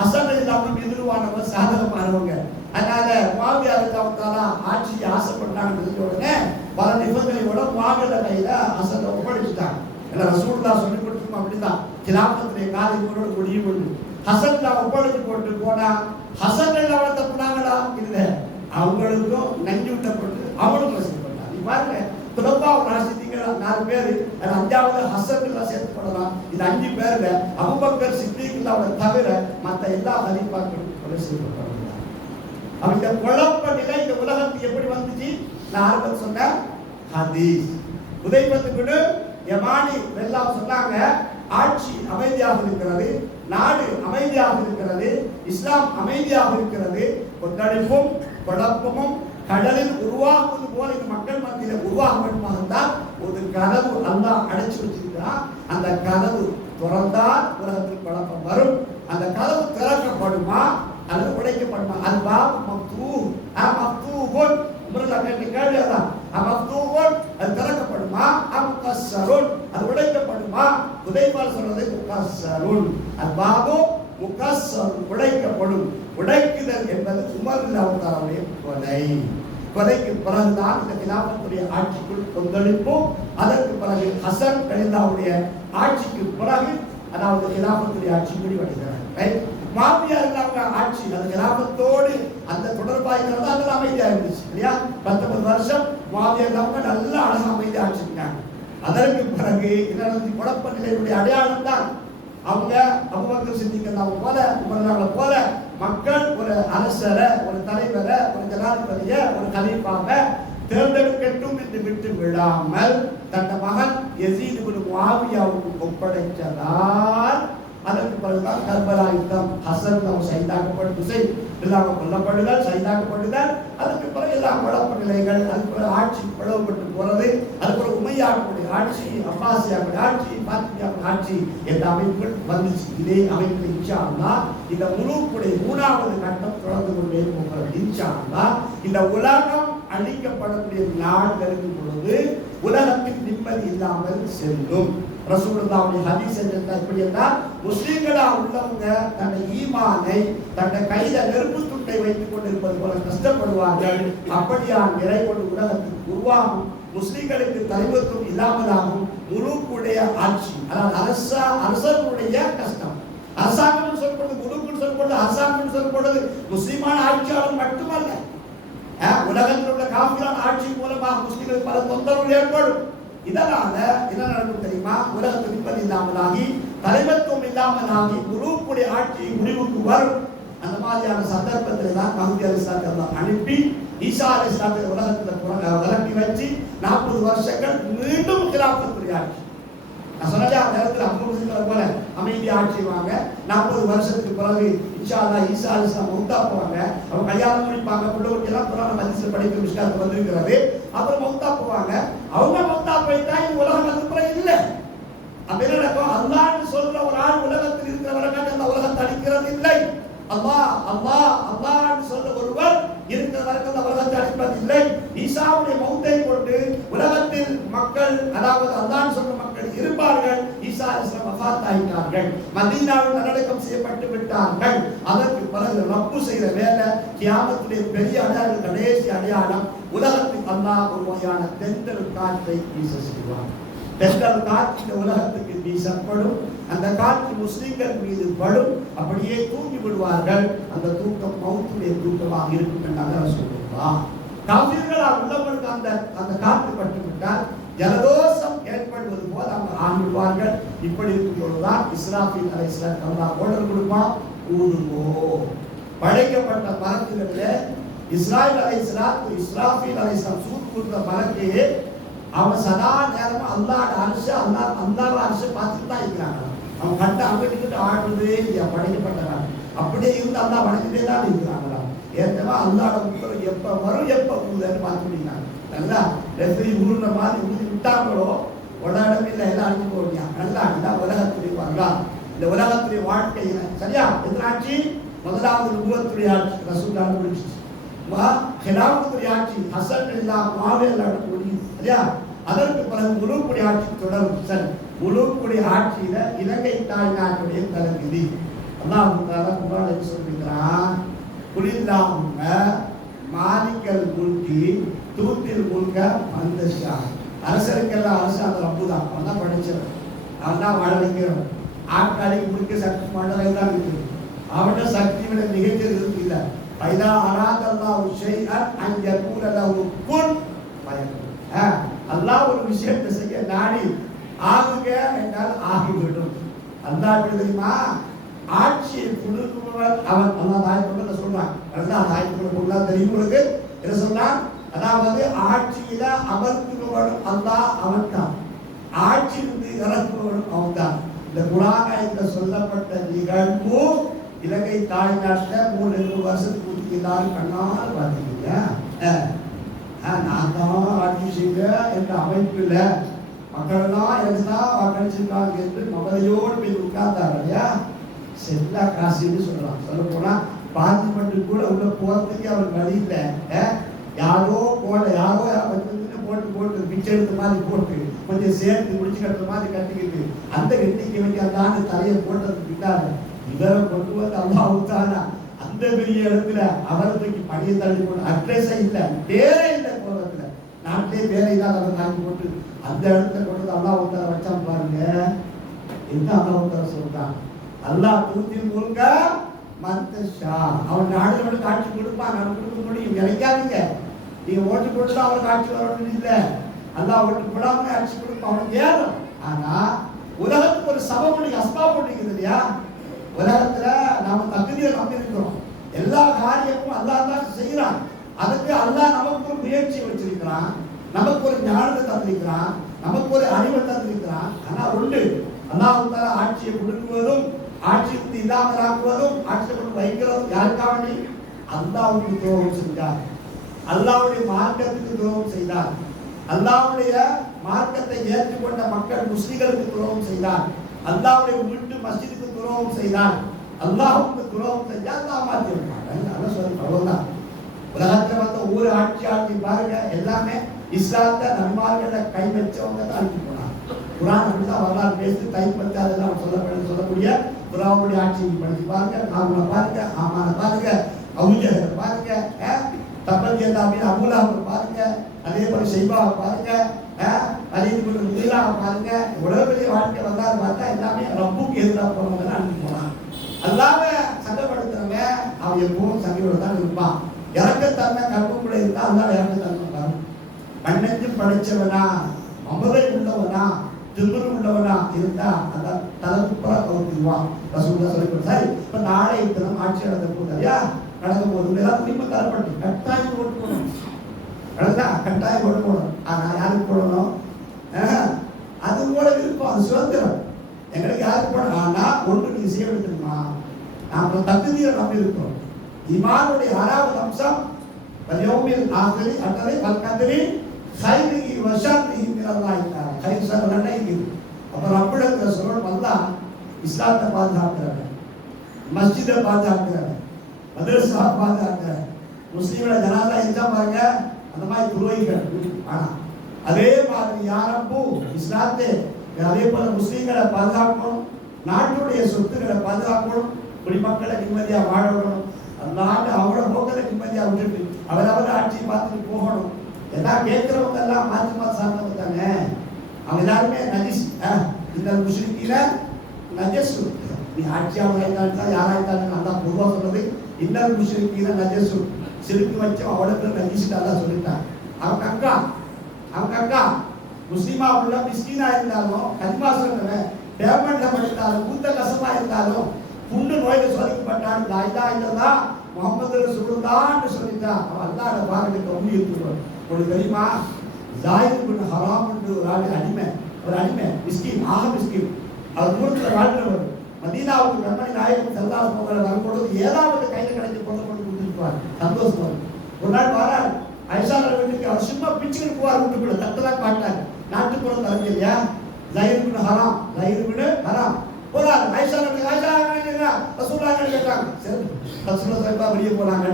ஹசன் ரலியல்லாஹு எதிர்வானவங்க சாதகமானவங்க. அதனால முஆவியா ரலியல்லாஹு தஆலா ஆட்சியை ஆசைப்பட்டாங்கன்னு தெரிஞ்ச உடனே பல நிபந்தனையோட முஆவியா கையில ஹசனை ஒப்படைச்சிட்டாங்க. ரசூலுல்லாஹ் சொல்லி கொடுத்துருக்கோம். அப்படிதான் கிலாபத்துடைய காலையோட முடியும் கொண்டு ஹசன்ல ஒப்படைச்சு போட்டு போனா ஹசன் அவளை தப்புனாங்களா? இல்ல, அவங்களுக்கும் நஞ்சு விட்டப்பட்டு அவனுக்கும் ரசிக்கப்பட்டார். நீ பாருங்க, துலப்பாவும் ராசித்தீங்களா 4 பேர், 5வது ஹசன்ல சேர்த்து போடலாம். இது 5 பேர்ல அபூபக்கர் சித்திக் அவரை தவிர மற்ற எல்லா ஹலீஃபாக்களும் கொலை செய்யப்பட்டாங்க. அவங்க குழப்ப நிலை இந்த உலகத்துக்கு எப்படி வந்துச்சு? நான் ஆரம்பத்தில் சொன்ன ஹதீஸ் உதைபத்துக்கு யமானி எல்லாம் சொன்னாங்க, ஆட்சி அமைதியாக இருக்கிறது, நாடு அமைதியாக இருக்கிறது, இஸ்லாம் அமைதியாக இருக்கிறது, கொந்தளிப்பும் குழப்பமும் கடலில் உருவாக்குவது போல இந்த மக்கள் மத்தியில் உருவாக வேண்டுமாக இருந்தால் ஒரு கதவு அல்லாஹ் அடைச்சு வச்சிருக்கிறான். அந்த கதவு திறந்தால் உலகத்தில் குழப்பம் வரும். அந்த கதவு திறக்கப்படுமா அல்லது உடைக்கப்படுமா? அது பாப் மஃப்தூஹ் மஃப்தூஹுன் உமர்ல கேட்ட கேள்வி அதான். மஃப்தூஹுன் அது திறக்கப்படுமா முகஸ்ஸருன் அது உடைக்கப்படுமா? உதைபால் சொல்றது முகஸ்ஸருன் அது பாபு முகஸ்ஸர் உடைக்கப்படும். உடைக்குதல் என்பது உமர் ரலியல்லாஹு தஆலாவுடைய கொலைக்கு பிறகுதான் இந்த கிலாபத்துடைய ஆட்சிக்குள் கொந்தளிப்பும், அதற்கு பிறகு ஹசன் ரலியல்லாஹுடைய ஆட்சிக்கு பிறகு அதாவது கிலாபத்துடைய ஆட்சி முடிவடைகிறார். முஆவியா அவங்க ஆட்சி அந்த கிலாபத்தோடு அந்த தொடர்பாய்கள் தான் அமைதியாக இருந்துச்சு இல்லையா? 19 வருஷம் முஆவியா அவங்க நல்ல அழகாக அமைதி ஆட்சிட்டாங்க. அதற்கு பிறகு என்ன குழப்ப நிலையுடைய அடையாளம் தான் அவங்க அபூபக்கர் சித்திக் அவங்க போல உமர்களை போல மக்கள் ஒரு அரசரை, ஒரு தலைவரை, ஒரு ஜனாதிபதியை, ஒரு கலீஃபாவை தேர்ந்தெடுக்கட்டும் என்று விட்டு விடாமல் தன் மகன் யஸீத் இப்னு முஆவியாவுக்கு ஒப்படைத்ததால் அதற்கு பிறகுதான் கர்பலா யுத்தம், ஹசன் சைதாக்கப்பட்டு எல்லாம் கொல்லப்படுதல், சைதாக்கப்படுதல், அதுக்கு பிறகு எல்லாம் குழப்ப நிலைகள், அதுக்கு பிறகு ஆட்சி பிளவுபட்டு போறது, அதுக்கு பிறகு உமையாவுடைய ஆட்சி, அப்பாசியாவுடைய ஆட்சி, பாத்திமியாவுடைய ஆட்சி என்ற அமைப்புகள் வந்துச்சு. இதே அமைப்பில் இன்ஷா அல்லாஹ் இந்த முழுக்குடைய 3வது கட்டம் தொடர்ந்து கொண்டே போகிறது. இன்ஷா அல்லாஹ் இந்த உலகம் அழிக்கப்படக்கூடிய நாள் நெருங்கும் பொழுது உலகத்தில் நிம்மதி இல்லாமல் செல்லும். ரசூலுல்லாஹ்வுடைய ஹதீஸ் என்ன எப்படி என்றால், முஸ்லிம்களா உள்ளவங்க தன்னை ஈமானை தன்னை கையில நெருப்பு துண்டை வைத்துக் கொண்டிருப்பது போல கஷ்டப்படுவார்கள். அப்படியான நிலை கொண்டு உலகத்தில் உருவாகும். முஸ்லிம்களுக்கு தலைவத்துவம் இல்லாமலாகும். முழுக்குடைய ஆட்சி, அதாவது அரசர்களுடைய கஷ்டம். அரசாங்கம் சொல்லப்படுது, முழுக்குன்னு சொல்லப்படுது, அரசாங்கம் சொல்லப்படுது முஸ்லிமான ஆட்சியாளர் மட்டுமல்ல, உலகத்தில் உள்ள காபிரான ஆட்சி மூலமாக முஸ்லிம்களுக்கு பல தொந்தரவுகள் ஏற்படும். இதனால என்ன நடக்கும் தெரியுமா? உலகத்தில் நிம்மதி இல்லாமலாகி, தலைமைத்துவம் இல்லாமலாகி, குரூப்புடைய ஆட்சி முடிவுக்கு வரும். அந்த மாதிரியான சந்தர்ப்பத்தில் தான் மஹ்தி அலைஹிஸ்ஸலாத்தை அல்லாஹ் அனுப்பி ஈசா அலைஹிஸ்ஸலாத்தை உலகத்தில் விரட்டி வச்சு 40 வருஷங்கள் மீண்டும் கிலாபத்துடைய ஆட்சி. நான் சொன்னதே அந்த நேரத்தில் அபூபக்கர் போல அமைதி ஆட்சி வாங்க. 40 வருஷத்துக்கு பிறகு இன்ஷா அல்லாஹ் ஈசா அலைஹிஸ்ஸலாம் மௌத்தா போவாங்க. அவங்க கல்யாணம் முடிப்பாங்க, பிள்ளைகளுக்கெல்லாம் குர்ஆன் ஹதீஸ் படிக்கிற விஷயத்தை வந்திருக்கிறது. அப்புறம் மௌத்தா போவாங்க. அவங்க மௌத்தா போயிட்டா இந்த உலகம் அதுக்கப்புறம் இல்லை. அப்ப என்ன நடக்கும்? அல்லாஹ்னு சொல்ற ஒரு ஆள் உலகத்தில் இருக்கிறவரை அந்த உலகத்தை அழிக்கிறது இல்லை. அல்லாஹ் அல்லாஹ் அல்லாஹ்னு சொல்ற ஒருவர் இருக்கிற வரைக்கும் அந்த உலகத்தை அழிப்பதில்லை. ஈசாவுடைய மௌத்தை கொண்டு உலகத்தில் மக்கள், அதாவது அல்லாஹ்னு சொல்ற மக்கள் இருப்பார்கள். ஈசா அலைஹிஸ்ஸலாம் வஃபாத் ஆயிட்டார்கள், மதீனாவில் நல்லடக்கம் செய்யப்பட்டு விட்டார்கள். அதற்கு பிறகு ரப்பு செய்கிற வேலை கியாமத்துடைய பெரிய அடையாளம், கடைசி அடையாளம் உலகத்துக்கு அல்லாஹ் ஒரு வகையான தென்றல் காற்றை வீச செய்வார். தென்றல் காற்று இந்த உலகத்துக்கு வீசப்படும். அந்த காற்று முஸ்லிம்கள் மீது படும். அப்படியே தூங்கி விடுவார்கள். அந்த தூக்கம் மௌத்துடைய தூக்கமாக இருக்கும் என்றாங்க சொல்லுவாங்க. அல்லாஹ். காஃபிர்களால் உள்ளவர்களுக்கு அந்த அந்த காற்று பட்டுவிட்டால் ஜலதோஷம் ஏற்படுவது போல் அவங்க ஆண்டுவார்கள். இப்படி இருக்கும் பொழுதுதான் இஸ்ராஃபீல் அலைஹிஸ்ஸலாம் அல்லாஹ் ஆர்டர் கொடுப்பான், ஊதுங்கோ. படைக்கப்பட்ட மலக்குகளிலே இஸ்ராயில் அலைஹிஸ்ஸலாம் இஸ்ராஃபீல் அலைஹிஸ்ஸலாம் சூது கொடுத்த மலக்கு அவன் சதா நேரமும் அல்லாஹ் அரசு அல்லாஹ் அரசு பார்த்துட்டு தான் இருக்கிறாங்க. அவன் கண்ட அங்கிட்டு ஆடுறதே இல்லையா படைக்கப்பட்டவன். அப்படியே இருந்து அல்லாஹ் வணங்கிட்டே தான் இருக்கிறாங்களா. ஏற்கனவே அல்லாஹ் உத்தரவு எப்போ வரும் எப்போ ஊதுன்னு பார்த்துட்டீங்க. நல்லா ரெஃபரி உருண்ட மாதிரி ஊதி விட்டாங்களோ உடனே இல்லை எல்லாம் அழிஞ்சு போவியா. நல்லா இதான் உலகத்துடைய வரலாறு. இந்த உலகத்துடைய வாழ்க்கையில சரியா எத்தனாட்சி? முதலாவது நுபுவத்துடைய ஆட்சி ரசூலுல்லாஹ் முடிஞ்சிச்சு. ஹிலாஃபத்துடைய ஆட்சி ஹசன் இல்லா முஆவியா முடியும் சரியா. அதற்கு பிறகு முழுக்குடி ஆட்சி தொடரும். சரி, முழுக்குடி ஆட்சியில இலங்கை தாய் நாட்டுடைய தலைவிதி அல்லாஹ் தஆலா குர்ஆனில் சொல்லிக்கிறான், குலில்லாஹும்ம மாலிக்கல் முல்கி தூத்தில் முல்க மந்தஷா. அரசருக்கெல்லாம் அரசு அந்த ரப்பு தான். அவன் தான் படிச்சவன், அவன் தான் வாழ வைக்கிறவன். ஆட்காலிக்கு முடிக்க சக்தி மண்டலை தான் இருக்குது. அவன சக்தி விட நிகழ்ச்சி இல்லை. பைதா அராதல்லாஹு ஷைஅன் அன் யகூல லஹு குன் ஃபயகுன். அல்லாஹ் ஒரு விஷயத்தை செய்ய நாடி ஆகுக என்றால் ஆகிவிடும். அல்லாஹ் எப்படி தெரியுமா? ஆட்சியை கொடுக்குபவன் அவன். அல்லாஹ் ஆயத்துல சொல்றான். அல்லாஹ் ஆயத்துல பொருளா தெரியும் உங்களுக்கு என்ன சொல்றான்? அதாவது ஆட்சியில அமர்த்துபவனும் அல்லாஹ் அவன் தான், ஆட்சியிலிருந்து இறக்குபவனும் அவன் தான். இந்த குர்ஆன் ஆயத்துல சொல்லப்பட்ட நிகழ்வு இலங்கை தாய் நாட்டில் 3 வருஷத்துக்கு எல்லாரும் கண்ணால் பார்த்தீங்க. நான் தான் ஆட்சி செய்ய என்ற அமைப்பில் மக்கள்லாம் எல்லாம் வாக்களிச்சிருக்காங்க என்று மமதையோடு போய் உட்கார்ந்தாங்க இல்லையா. செல்லா காசுன்னு சொல்லலாம். சொல்ல போனா பார்லிமெண்ட் கூட உள்ள போறதுக்கு அவர் வழி இல்லை. யாரோ வந்து போட்டு பிச்சை எடுத்த மாதிரி போட்டு கொஞ்சம் சேர்த்து முடிச்சு கட்டுற மாதிரி கட்டிக்கிட்டு அந்த எண்ணிக்கை வைக்காதான்னு தலையை போட்டதுக்கு பின்னால இவரை கொண்டு வந்து அல்லாஹ் தஆலா அந்த பெரிய இடத்துல அவருக்கு பணியை தள்ளி போட்டு அட்ரஸே இல்லை, பேரே இல்லை. கோலத்துல நாட்டிலே பேரை இல்லாத அவர் நாட்டி போட்டு அந்த இடத்துல கொண்டு அல்லாஹ் தஆலா வச்சான் பாருங்க. என்ன அல்லாஹ் தஆலா சொல்றான்? அல்லாஹ் தூத்தில் முல்க மந்தஷா. அவன் நாடுகளோட காட்சி கொடுப்பான். நம்ம கொடுக்க முடியும். நினைக்காதீங்க நீங்க ஓட்டு போட்டு அவருக்கு ஆட்சி வரணும் இல்லை. அல்லாஹ் ஓட்டு போடாமலே ஆட்சி கொடுப்பான். அவனுக்கு ஏறும். ஆனா உலகத்துக்கு ஒரு சபமுடி அஸ்பாப் இருக்குது இல்லையா. உலகத்துல நாம தகுதியை நம்பியிருக்கிறோம். எல்லா காரியமும் அல்லாஹ் தான் செய்யறான். அதுக்கு அல்லாஹ் நமக்கு ஒரு முயற்சி வச்சிருக்கிறான், நமக்கு ஒரு ஞானத்தை தந்திருக்கிறான், நமக்கு ஒரு அறிவை தந்திருக்கிறான். ஆனா உண்டு அல்லாஹ் தஆலா ஆட்சியை கொடுக்குவதும் ஆட்சிக்கு இல்லாமல் ஆக்குவதும் ஆட்சியை கொண்டு வைக்கிறதும் யாருக்காக வேண்டி? அல்லாஹ்வுக்கு துரோகம் செஞ்சார், அல்லாஹ்வுடைய மார்க்கத்துக்கு துரோகம் செய்தார், அல்லாஹ்வுடைய மார்க்கத்தை ஏற்றுக்கொண்ட மக்கள் முஸ்லிம்களுக்கு துரோகம் செய்தார், அல்லாஹ்வுடைய வீட்டு மஸ்ஜிதுக்கு துரோகம் செய்தார், அல்லாஹ்வுக்கு துரோகம் செஞ்சா அல்லாஹ் மாத்தி வைப்பாங்க. அதான் சொல்லி அவ்வளவுதான். உலகத்துல வந்த ஒவ்வொரு ஆட்சி பாருங்க எல்லாமே இஸ்லாத்தை நன்மார்களை கை வச்சவங்க தான் அழிச்சு போனாங்க. குர்ஆன் அப்படிதான் வரலாறு பேசி கைப்பற்றி அதெல்லாம் சொல்லக்கூடிய குர்ஆனுடைய ஆட்சியை படிச்சு பாருங்க. காரூனை பாருங்க, ஆமான பாருங்க, அபூஜஹலை பாருங்க, தப்பத்தியதா பின் அபூலஹபை பாருங்க, அதே போல ஷைபாவை பாருங்க, அலீத் பின் முகீராவை பாருங்க. இவ்வளவு பெரிய வாழ்க்கை வரலாறு பார்த்தா எல்லாமே ரப்புக்கு எதிராக போனவங்க தான் அனுப்பி போனான். அல்லாம சங்கப்படுத்துறவங்க அவன் எப்பவும் சங்கையோட தான் இருப்பான். இறக்கத்தன்மை கற்புக்குள்ள இருந்தா அதனால இறக்கத்தன்மை வரும். கண்ணெஞ்சும் படைச்சவனா, மமதை உள்ளவனா, திமிரு உள்ளவனா இருந்தா அதான் தலைப்புறா கவுத்துவான். ரசூலுல்லாஹ் சொல்லிக் சரி. இப்ப நாளை தினம் ஆட்சி நடந்த போது இல்லையா, நடக்கும் போது எல்லாம் உரிமை தரப்பட்டு கட்டாயம் ஓட்டு போடணும். கட்டாயம் ஓட்டு போடணும். ஆனா யாருக்கு போடணும்? அது போல விருப்பம், அது சுதந்திரம். எங்களுக்கு யாருக்கு போடணும்? ஆனா ஒன்று நீங்க செய்ய வேண்டுமா, நாம தகுதியை நம்பி இருக்கிறோம். ஈமானுடைய 6வது அம்சம் வல்யௌமில் ஆகிரி அன்னதை வல்கத்ரி கைரிஹி வஷர்ரிஹி மினல்லாஹி தஆலா. கைர் ஷர் ரெண்டையும் இருக்கு. அப்ப ரப்பிடத்துல சொல்லணும், அல்லாஹ் இஸ்லாத்தை பாதுகாக்கிறாங்க, மஸ்ஜிதை பாதுகாக்கிறாங்க, மதரசா பாதுகாக்கிறாங்க, முஸ்லீம்கள ஜனாதா இருந்தா பாருங்க அந்த மாதிரி துரோகிகள். ஆனா அதே மாதிரி யாரப்போ இஸ்லாத்தை அதே போல முஸ்லீம்களை பாதுகாக்கணும், நாட்டுடைய சொத்துக்களை பாதுகாக்கணும், குடிமக்களை நிம்மதியா வாழணும். அந்த நாட்டு அவரோட போக்கலை நிம்மதியா விட்டுட்டு அவரவர் ஆட்சியை பார்த்துட்டு போகணும். எல்லாம் கேட்கிறவங்க எல்லாம் மாற்றி சார்ந்தவங்க தானே. அவங்க எல்லாருமே நஜிஸ். இந்த முஸ்லிம்ல நஜசு. நீ ஆட்சியாளர் ஆயிட்டாலும் யாராயிட்டாலும் நல்லா பொதுவாக சொல்றது. இன்னொரு முஸ்லிம்ல நஜசு செருக்கு வச்சோம் அவளுக்கு நஜீஸ்ட்டு அல்லாஹ் சொல்லிட்டான். அவங்க அக்கா முஸ்லிமா உள்ள மிஸ்கீனா இருந்தாலும் கலிமா சொல்றவன் டேப்லெட்ல படித்தாலும் கூத்த கசமா இருந்தாலும் புண்ணு நோயில சோதிக்கப்பட்டான் லா இலாஹ இல்லல்லாஹ் முஹம்மது ரசூலுல்லாஹ்னு சொல்லிட்டான். அவன் அல்லாஹ்வோட பாரலுக்கு ஒண்ணு இருக்குவான். உங்களுக்கு தெரியுமா ஜாயித் பின் ஹராம் என்று ஒரு அடிமை மிஸ்கீன் ஆக மிஸ்கீன் அவர் தூரத்துல வாழ்றவர் மதீனாவுக்கு கண்மணி நாயகம் ஸல்லல்லாஹு அலைஹி வஸல்லம் வரும்பொழுது ஏதாவது கையில கிடைச்சி கொண்டு கொடுத்துருப்பார். சந்தோஷமா ஒரு நாள் வரார் ஐஷா வீட்டுக்கு அவர் சும்மா பிச்சுக்கிட்டு போவார். வீட்டுக்குள்ள தட்டெல்லாம் காட்டார். நாட்டுப்புறம் தரங்க இல்லையா ஜாயித் பின் ஹராம் போறார். ஐஷா ரசூலுல்லாஹ் கேட்டாங்க. சரி ரசூலுல்லாஹ் சாஹிபா வெளியே போறாங்க.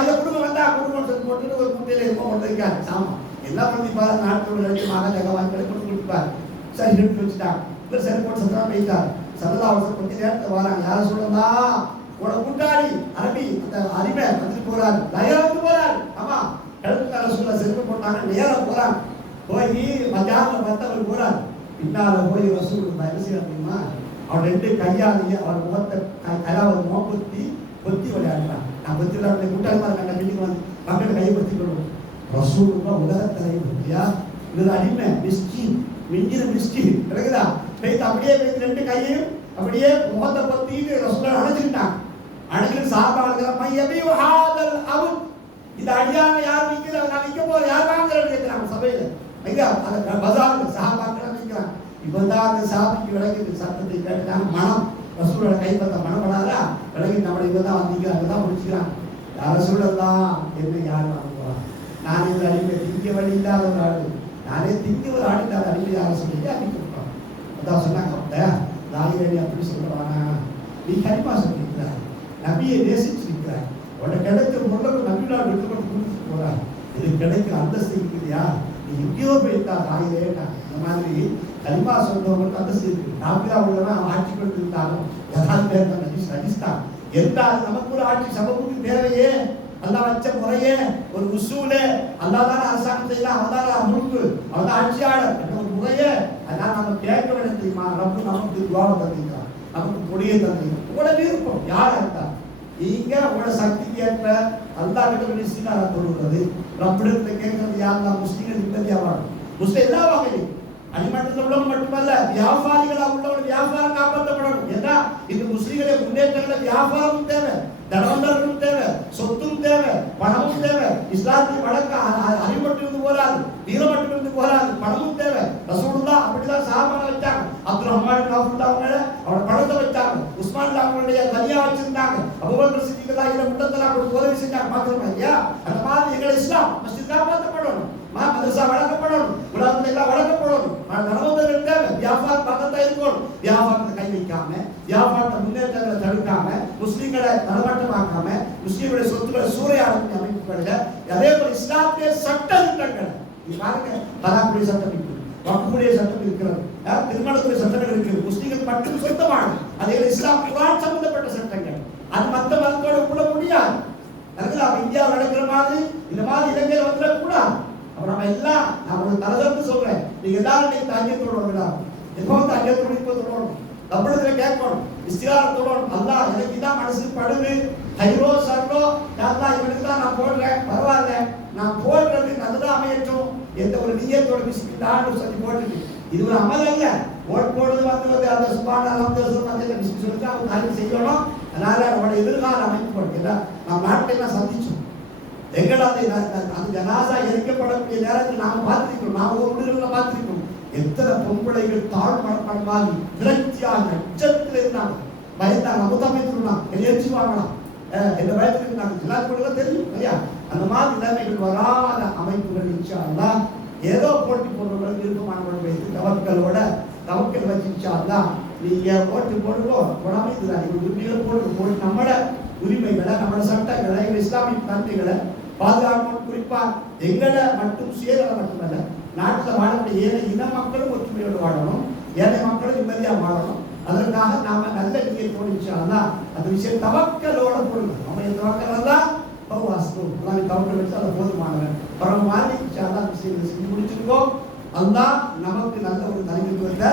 இதை குடும்பம் வந்தா குடும்பம் சொல்லி போட்டு ஒரு குட்டையில இருக்கும் கொண்டு வைக்காரு. சாமா எல்லாம் பண்ணி பாரு நாட்டுக்குள்ள ரெண்டு மகன் ஜக வாங்கி கொண்டு கொடுப்பாரு. சரி எடுத்து வச்சுட்டாங்க. இவர் சரி போட்டு சத்தா போயிட்டார். ஸல்லல்லாஹு அலைஹி வஸல்லம் கொஞ்ச நேரத்தில் வராங்க. யார சொல்லலாம் உட கூட்டாளி அரபி அந்த அடிமை வந்து போறாரு. லயவுக்கு போறாரு. ஆமா கழுத்துல ரசூலுல்லாஹ் செருப்பு போட்டாங்க. நேரம் போறாங்க. போய் மஜார்ல மத்தவர் போறாரு. பின்னால போய் ரசூலுல்லாஹ் என்ன செய்யறாருமா அவர் ரெண்டு கையாலேயே அவர் முகத்தை கையாவது மோப்பத்தி பொத்தி விளையாடுறான். நான் பொத்தி விளையாடுற கூட்டாளி மாதிரி வீட்டுக்கு வந்து மக்கள் கையை பற்றி கொள்வோம். ரசூலுல்லாஹ் உலகத்தலை பற்றியா இவர் அடிமை மிஸ்கின் மிஞ்சின மிஸ்கின் இருக்குதா பேத்து அப்படியே பேத்து ரெண்டு கையையும் அப்படியே முகத்தை பத்திட்டு ரசூலுல்லாஹ் அணைச்சிட்டாங்க. அணைச்சிட்டு சாபாடுகிற மையபி ஹாதல் அவுத் இந்த அடியான யார் விற்கிற நான் விற்க போற யார் வாங்குறேன்னு கேட்கிறாங்க சபையில. ஐயா அந்த பஜார்ல சாபாக்கள் விற்கிறாங்க. இப்பதான் அந்த சாபிக்கு விளக்குது சத்தத்தை கேட்டாங்க. மனம் ரசூலோட கைப்பற்ற மனப்படாதா விலகி நம்மளை இவதான் வந்தீங்க அங்கதான் முடிச்சுக்கிறாங்க. யார சொல்லலாம் என்ன யார் வாங்குவான் நான் இந்த அடிமை திங்க வழி இல்லாத ஒரு ஆடு நானே திங்க ஒரு ஆடு இல்லாத அடிமை யார சொல்லிட்டு அடிக்கப்பட்டோம். அதான் சொன்னாங்க நாயிரடி அப்படி சொல்லுவானா நீ கரிமா சொல்லியிருக்கிறார் நபியை நேசிச்சிருக்கிறார் உனக்கு கிடைச்ச பொருளும் நபியோட விட்டுப்பட்டு கொடுத்துட்டு போறார். இது கிடைக்கிற அந்தஸ்து இருக்குதுயா நீ எங்கேயோ போயிட்டா நாயிரேட்டா. இந்த மாதிரி கலிமா சொல்றவங்களுக்கு அந்தஸ்து இருக்கு. நாபியா உள்ளவன் ஆட்சி கொண்டு இருந்தாலும் ஏதாவது பேர் நஜிஸ்தான் இருந்தால் நமக்கு ஒரு ஆட்சி சமூகத்துக்கு தேவையே அல்லாஹ் வச்ச முறையே ஒரு உசூலே அல்லாஹ் தான் அரசாங்கம் செய்யலாம். அவன் தான் அமுக்கு அவன் தான் ஆட்சியாளர் என்ற ஒரு முறையே அதனால நம்ம கேட்க வேண்டும் தெரியுமா. ரப்பு நமக்கு துவாவை தந்திருக்கிறான் நமக்கு பொடியை தந்திருக்கிறோம். உங்களோட விருப்பம் யாரா இருந்தா நீங்க உங்களோட சக்திக்கு ஏற்ப அல்லாஹ் கிட்ட நிச்சயமா தொழுகிறது ரப்பிடத்தை கேட்கறது யாரெல்லாம் முஸ்லீம்கள் நிம்மதியா வாழும். முஸ்லீம் எல்லா வகையிலும் அடிமட்டத்தில் உள்ளவங்க மட்டுமல்ல வியாபாரிகளா உள்ளவங்க வியாபாரம் காப்பாற்றப்படணும். ஏன்னா இந்த முஸ்லீம்களை முன்னேற்றங்கள வியாபாரமும் தேவை தனவந்தர்களும் தேவை சொத்தும் தேவை பணமும் தேவை. இஸ்லாத்தை வழக்க அறிவு மட்டும் இருந்து போறாது வீரம் மட்டும் இருந்து போறாது பணமும் தேவை. ரசூலுல்லாஹ் அப்படிதான் சாபான வச்சாங்க. அப்துல் ரஹ்மான் காஃபுல்லா அவங்களோட பணத்தை வச்சாங்க. உஸ்மான் அவங்களுடைய கலியா வச்சிருந்தாங்க. அபூபக்கர் சித்திக் இல முட்டத்தலா கொடுத்து உதவி செஞ்சாங்க. பார்க்கிறோமா இல்லையா? அந்த மாதிரி எங்கள் இஸ்லாம் மஸ்ஜித் காப்பாற்றப்படணும். மதரசா வளர்க்கப்படணும். உலகத்துல எல்லாம் வளர்க்கப்படணும். தனவந்தர்கள் தேவை. வியாபாரம் பக்கத்தா இருக்கணும். வியாபாரத்தை கை வைக்காம வியாபாரத்தை முன்னேற்றங்களை தடுக்காம முஸ்லீம்களை தரமட்டமாக்காம முஸ்லீம்களுடைய சொத்துக்களை சூறையாடும் அமைப்புகள்ல அதே போல இஸ்லாத்திய சட்ட திட்டங்கள் பாருங்க. தலாக்குடைய சட்டம் இருக்கு, வக்ஃபுடைய சட்டம் இருக்கிறது, திருமணத்துடைய சட்டங்கள் இருக்கு. முஸ்லீம்கள் மட்டும் சொந்தமானது. அதே இஸ்லாம் குர்ஆன் சம்பந்தப்பட்ட சட்டங்கள். அது மற்ற மதத்தோட கூட முடியாது. அதுக்கு இந்தியாவில் நடக்கிற மாதிரி இந்த மாதிரி இலங்கையில் வந்துடக்கூடாது. அப்புறம் நம்ம எல்லாம் நான் ஒரு தரதற்கு சொல்றேன். நீங்க எல்லாரும் நீங்க தஞ்சத்தோடு வரலாம். எப்போ தஞ்சத்தோடு இப்போ தொடரணும். நம்மளதுல கேட்கணும். இஸ்திகாரத்தோடு அல்லாஹ் எனக்கு இதான் மனசு படுது ஹைரோ சர்ரோ அல்லாஹ் இவனுக்கு தான் நான் போடுறேன் பரவாயில்ல நான் போடுறது நல்லதான் அமையட்டும் எந்த ஒரு நீயத்தோட பிஸ்மில்லாஹ்னு சொல்லி போட்டுட்டு இது ஒரு அமல் அல்ல. ஓட் போடுறது வந்து அந்த சுபான பிஸ்மி சொல்லி தான் அவங்க காரியம் செய்யணும். அதனால நம்மளோட எதிர்கால அமைப்பு படுத்தல நம்ம நாட்டிலாம் சந்திச்சோம். எங்களால் அந்த ஜனாசா எரிக்கப்படக்கூடிய நேரத்தில் நாம் பார்த்திருக்கிறோம். நாம் ஒரு வீடுகளில் பார்த்திருக்கிறோம். எத்தனை பொம்பளைகள் தாழ் மனப்பான்மாகி விரக்தியாக அச்சத்தில் இருந்தாங்க. பயந்தாங்க. அமுதமைத்துலாம் எரிச்சு வாங்கலாம் எந்த பயத்தில் இருந்தாங்க. எல்லாருக்கும் தெரியும் இல்லையா? அந்த மாதிரி நிலைமைகள் வராத அமைப்புகள் இன்ஷா அல்லாஹ் ஏதோ போட்டி போடுறவர்கள் விருப்பமானவர்கள் வைத்து தவக்கல் வச்சு இன்ஷா அல்லாஹ் நீங்க ஓட்டு போடுவோம் போடாமல் இதுதான் உரிமைகளை போட்டு நம்மளோட உரிமைகளை நம்மளோட சட்டங்களை இஸ்லாமிய தன்மைகளை பாதுகாக்கணும். குறிப்பா எங்களை மட்டும் சுயநலம் மட்டுமல்ல நாட்டில் வாழக்கூடிய ஏழை இன மக்களும் ஒற்றுமையோடு வாழணும். ஏழை மக்களும் நிம்மதியாக வாழணும். அதற்காக நாம நல்ல நீயத்தோடு இன்ஷாஅல்லாஹ் அந்த விஷயம் தவக்கலோட போடணும். நம்ம இந்த தவக்கல் தான் பௌவாஸ்து நான் தவக்கல் வச்சு அதை போதுமானவன் பரம மாதிரி இன்ஷாஅல்லாஹ் விஷயங்களை செஞ்சு முடிச்சிருக்கோம். அல்லாஹ் நமக்கு நல்ல ஒரு தலைமைத்துவத்தை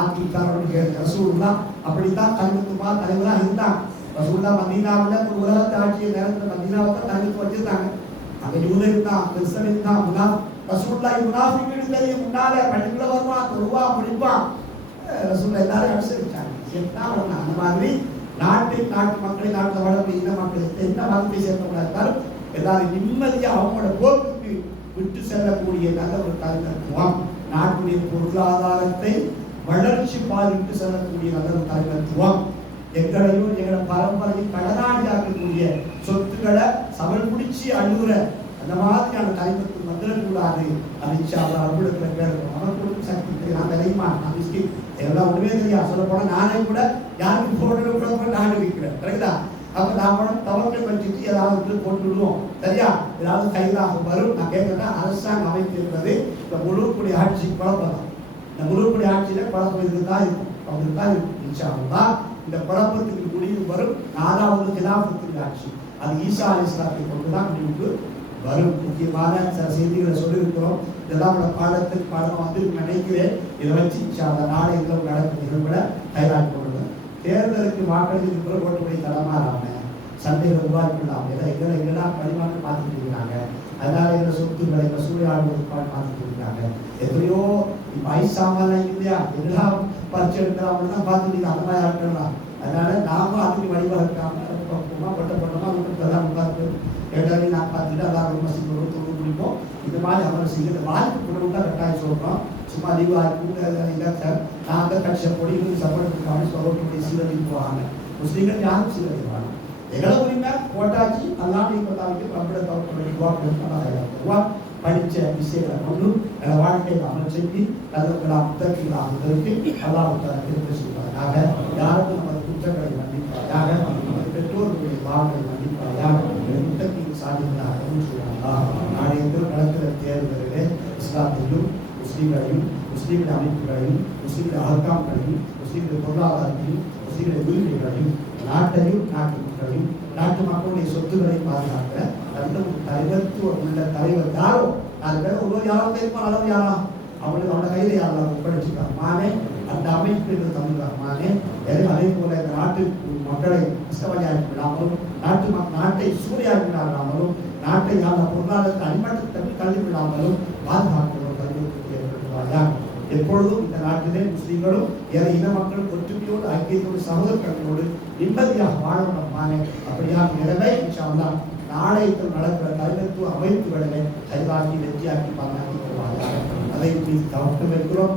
ஆக்கி தரணும். ரசூலுல்லாஹ் அப்படித்தான் தலைமைத்துவமா தலைவராக இருந்தாங்க. ரசூலுல்லாஹ் மதீனாவுல ஒரு உலகத்தை ஆட்சிய நேரத்தில் மதீனாவை தான் தனித்து வச்சிருந்தாங்க. அங்க யூதர் தான், கிறிஸ்தவன் தான், ரசூலுல்லாஹ் முனாஃபிக்குகள் தெரியும், முன்னால பள்ளிக்குள்ள வருவான், தொழுவா முடிப்பான். ரசூலுல்லாஹ் எல்லாரும் அனுசரிச்சாங்க. அந்த மாதிரி நாட்டு மக்களை, நாட்டில் வாழக்கூடிய இன மக்களுக்கு என்ன மதத்தை சேர்ந்தவங்களா இருந்தாலும் எல்லாரும் நிம்மதியாக அவங்களோட போக்குக்கு விட்டு செல்லக்கூடிய நல்ல ஒரு தலைமைத்துவம், நாட்டுடைய பொருளாதாரத்தை வளர்ச்சி பாதித்து செல்லக்கூடிய நல்ல ஒரு தலைமைத்துவம், எங்களையும் எங்களோட பரம்பரையும் கடனாளியாக்கக்கூடிய சொத்துக்களை சவல் பிடிச்சி அழுகுற அந்த மாதிரியான தலைமைத்துவம் வந்துடக்கூடாது. அமித்ஷாவில் அலுவலகத்தில் கேட்கணும், அவர் கொடுக்கும் சக்தி நான் தெரியுமா, நான் மிஸ்கின் எல்லாம் ஒன்றுமே தெரியாது. சொல்ல போனால் நானே கூட யாருக்கு போடுறது கூட நான் இருக்கிறேன். கரெக்டா? அப்போ நாம தவற்றை பற்றிட்டு ஏதாவது போட்டு விடுவோம். சரியா? ஏதாவது கைதாக வரும். நான் கேட்கிறேன், அரசாங்கம் அமைத்திருக்கிறது இந்த முழுக்குடி ஆட்சி குழப்பம் தான். இந்த முழுக்குடி ஆட்சியில குழப்பம் இதுதான் இருக்கும், அப்படி தான் இருக்கும். இன்ஷால்லா இந்த குழப்பத்துக்கு முடிவு வரும் 4வது கிலாஃபத்துடைய ஆட்சி. அது ஈசா அலைஹிஸ்ஸலாத்தை கொண்டுதான் முடிவுக்கு வரும். முக்கியமான சில செய்திகளை சொல்லியிருக்கிறோம். இதெல்லாம் பாடமாக வந்து நினைக்கிறேன். இதை வச்சு இன்ஷால்லா நாளை எல்லாம் நடக்கும் நிகழ்வுகளை தயாராகி கொள்ளுங்கள். தேர்தலுக்கு வாக்களித்து பிறகு ஓட்டுப்படி தடமாறாம சண்டைகளை உருவாக்கிடலாம். எங்கெல்லாம் பரிமாற்றம் பார்த்துட்டு இருக்கிறாங்க. அதனால எங்களை சொத்துக்களை எங்கள் சூழலாளர்களுக்கு பார்த்துட்டு இருக்காங்க. எத்தனையோ இப்போ ஐசாமெல்லாம் இல்லையா, எல்லாம் பரிச்சு எடுக்கலாம் தான் பார்த்துட்டு அந்த மாதிரி ஆட்கள்லாம். அதனால நாம அதுக்கு வழிவகுக்காம பட்டப்பட்டமா அதெல்லாம் உட்காந்து கேட்டாலே நான் பார்த்துட்டு அதான் ரொம்ப சீக்கிரம் தொழில் முடிப்போம். இந்த மாதிரி அவர் செய்ய இந்த வாய்ப்பு கூட தான் கட்டாயம் சொல்கிறோம். சும்மா லீவு ஆகிட்டு இல்லை சார், நான் அந்த கட்சியை பொடி சப்போர்ட் பண்ணி சொல்லக்கூடிய சீரழிவு போவாங்க. முஸ்லீம்கள் யாரும் சீரழிவாங்க. எங்களை உரிமை போட்டாச்சு எல்லாம் நீங்கள் தாவிட்டு நம்மளோட தவிர்க்க படித்த விஷயங்களை கொண்டு எங்களை வாழ்க்கையில் அமல் செஞ்சு நல்லவர்களாக புத்தகங்களாக அல்லாஹ் திருப்பி செய்வாராக. யாருக்கும் நமது குற்றங்களை மன்னிப்பாயாக, நமது பெற்றோர்களுடைய வாழ்வை மன்னிப்பாயாக, புத்தகத்தின் சாதிகளாக நாளைய நடக்கிற தேர்தலிலே இஸ்லாத்தையும் முஸ்லீம்களையும், முஸ்லீம்களுடைய அமைப்புகளையும், முஸ்லீம்களுடைய அகக்காம்களையும், முஸ்லீம்களுடைய பொருளாதாரத்தையும், முஸ்லீம்களுடைய உரிமைகளையும், நாட்டையும், நாட்டு மக்களையும், நாட்டு மக்களுடைய சொத்துக்களை பாதுகாக்கிற நல்ல ஒரு தலைவத்துவம் உள்ள தலைவர் யாரோ, அது பேர் ஒருவர் யாராவது தெரியுமா, அளவு யாரா அவங்களுக்கு அவனோட கையில் யாரும் ஒப்படைச்சிருக்காங்க மானே அந்த அமைப்பு என்று தமிழ்மானே. அதே போல இந்த நாட்டு மக்களை கஷ்டவழியாக்கி விடாமலும், நாட்டை சூறையாக்கி விடாமலும், நாட்டை அந்த பொருளாதாரத்தை அடிமட்டத்தை தள்ளி விடாமலும் பாதுகாக்கிறோம். தலைவருக்கு ஏற்படுத்துவார்கள். எப்பொழுதும் இந்த நாட்டிலே முஸ்லீம்களும் ஏற இன மக்களும் ஒற்றுமையோடு, ஐக்கியத்தோடு, சகோதரர்களோடு நிம்மதியாக வாழணுமானே. அப்படியாக நிலைமை இன்ஷாஅல்லாஹ் நாளை நடக்கிற தலைமைத்துவ அமைப்புகளிலே கைதாக்கி வெற்றியாக்கி பாதுகாக்கி வருவார்கள். அதை தவிர்த்து வைக்கிறோம்,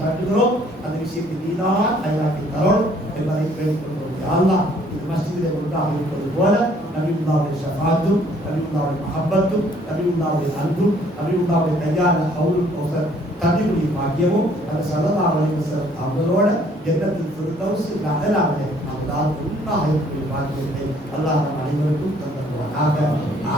சாட்டுகிறோம். அந்த விஷயத்தை நீதான் கைதாக்கி தரோம் என்பதை கேட்டுக்கொள்கிறோம். யாரெல்லாம் இது மஸ்ஜிதிலே ஒன்றாக இருப்பது போல நபியுல்லாஹுடைய ஷஃபாத்தும், நபியுல்லாஹுடைய மஹப்பத்தும், நபியுல்லாஹுடைய அன்பும், நபியுல்லாஹுடைய கையால ஹவுலுல் கௌசர் தண்ணியுடைய பாக்கியமும் அந்த ஸல்லல்லாஹு அலைஹி வஸல்லம் அவர்களோட ஜன்னத்துல் ஃபிர்தௌஸ் அலாவிலே நாம் ஒன்றாக இருக்கக்கூடிய பாக்கியத்தை அல்லாஹ் நம் அனைவருக்கும் தந்தருவானாக.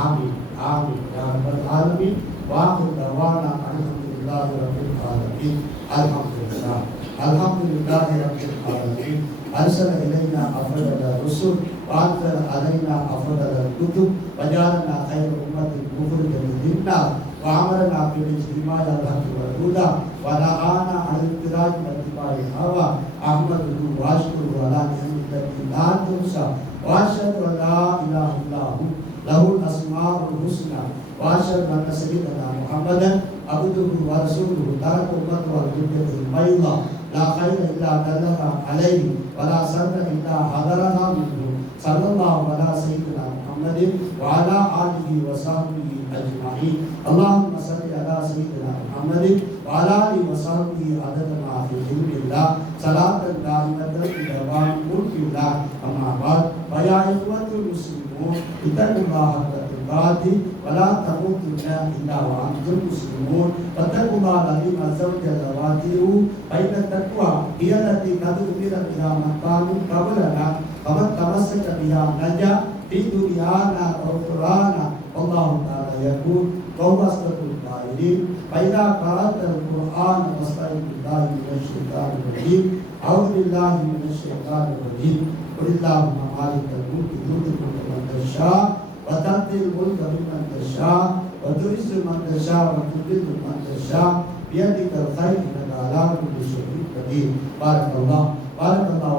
ஆமீன் ஆமீன் யா ரப்பல் ஆலமீன். வாஹிர் தவானா அல்ஹம்துலில்லாஹி ரப்பில் ஆலமீன். அல்ஹம்துலில்லாஹ் அல்ஹம்துலில்லாஹி ரப்பில் ஆலமீன். அர்ஸல இலைனா அஃதல் ருசுல் وأنزل علينا أفضل الكتب وجعلنا خير أمة أخرجت للناس وأمرنا بالاجتماع على الحق والهدى ونهانا عن الابتلاء واتباع الهوى. أحمده وأشكره على نعمته التي لا تحصى وأشهد أن لا إله إلا هو له الأسماء الحسنى وأشهد أن سيدنا محمدا عبده ورسوله ترك أمته على الجنة البيضاء لا خير إلا دلها عليه ولا شر إلا حضرها منه. صلى الله على سيدنا محمد وعلى آله وصحبه أجمعين. اللهم صل على سيدنا محمد وعلى آله وصحبه عدد ما في علم الله صلاة دائمة بدوام ملك الله. أما بعد فيا إخوة المسلمون اتقوا الله حق تقاته ولا تموتن إلا وأنتم مسلمون. فاتقوا الله العظيم عز وجل واتقوه فإن التقوى هي التي قد أمرت بها من كانوا قبلنا فمن تمسك بها نجا في دنيانا وأخرانا. والله تعالى يقول وهو أصدق القائلين فإذا قرأت القرآن فاستعذ بالله من الشيطان الرجيم. أعوذ بالله من الشيطان الرجيم. قل اللهم مالك الملك تؤتي الملك من تشاء وتعطي الملك ممن تشاء وتعز من تشاء وتذل من تشاء بيدك الخير إنك على كل شيء قدير. بارك الله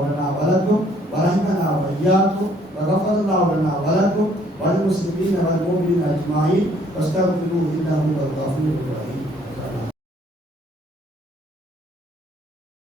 لنا ولكم ورحمنا وإياكم وغفر الله لنا ولكم وللمسلمين والمؤمنين أجمعين واستغفروه إنه هو الغفور الرحيم.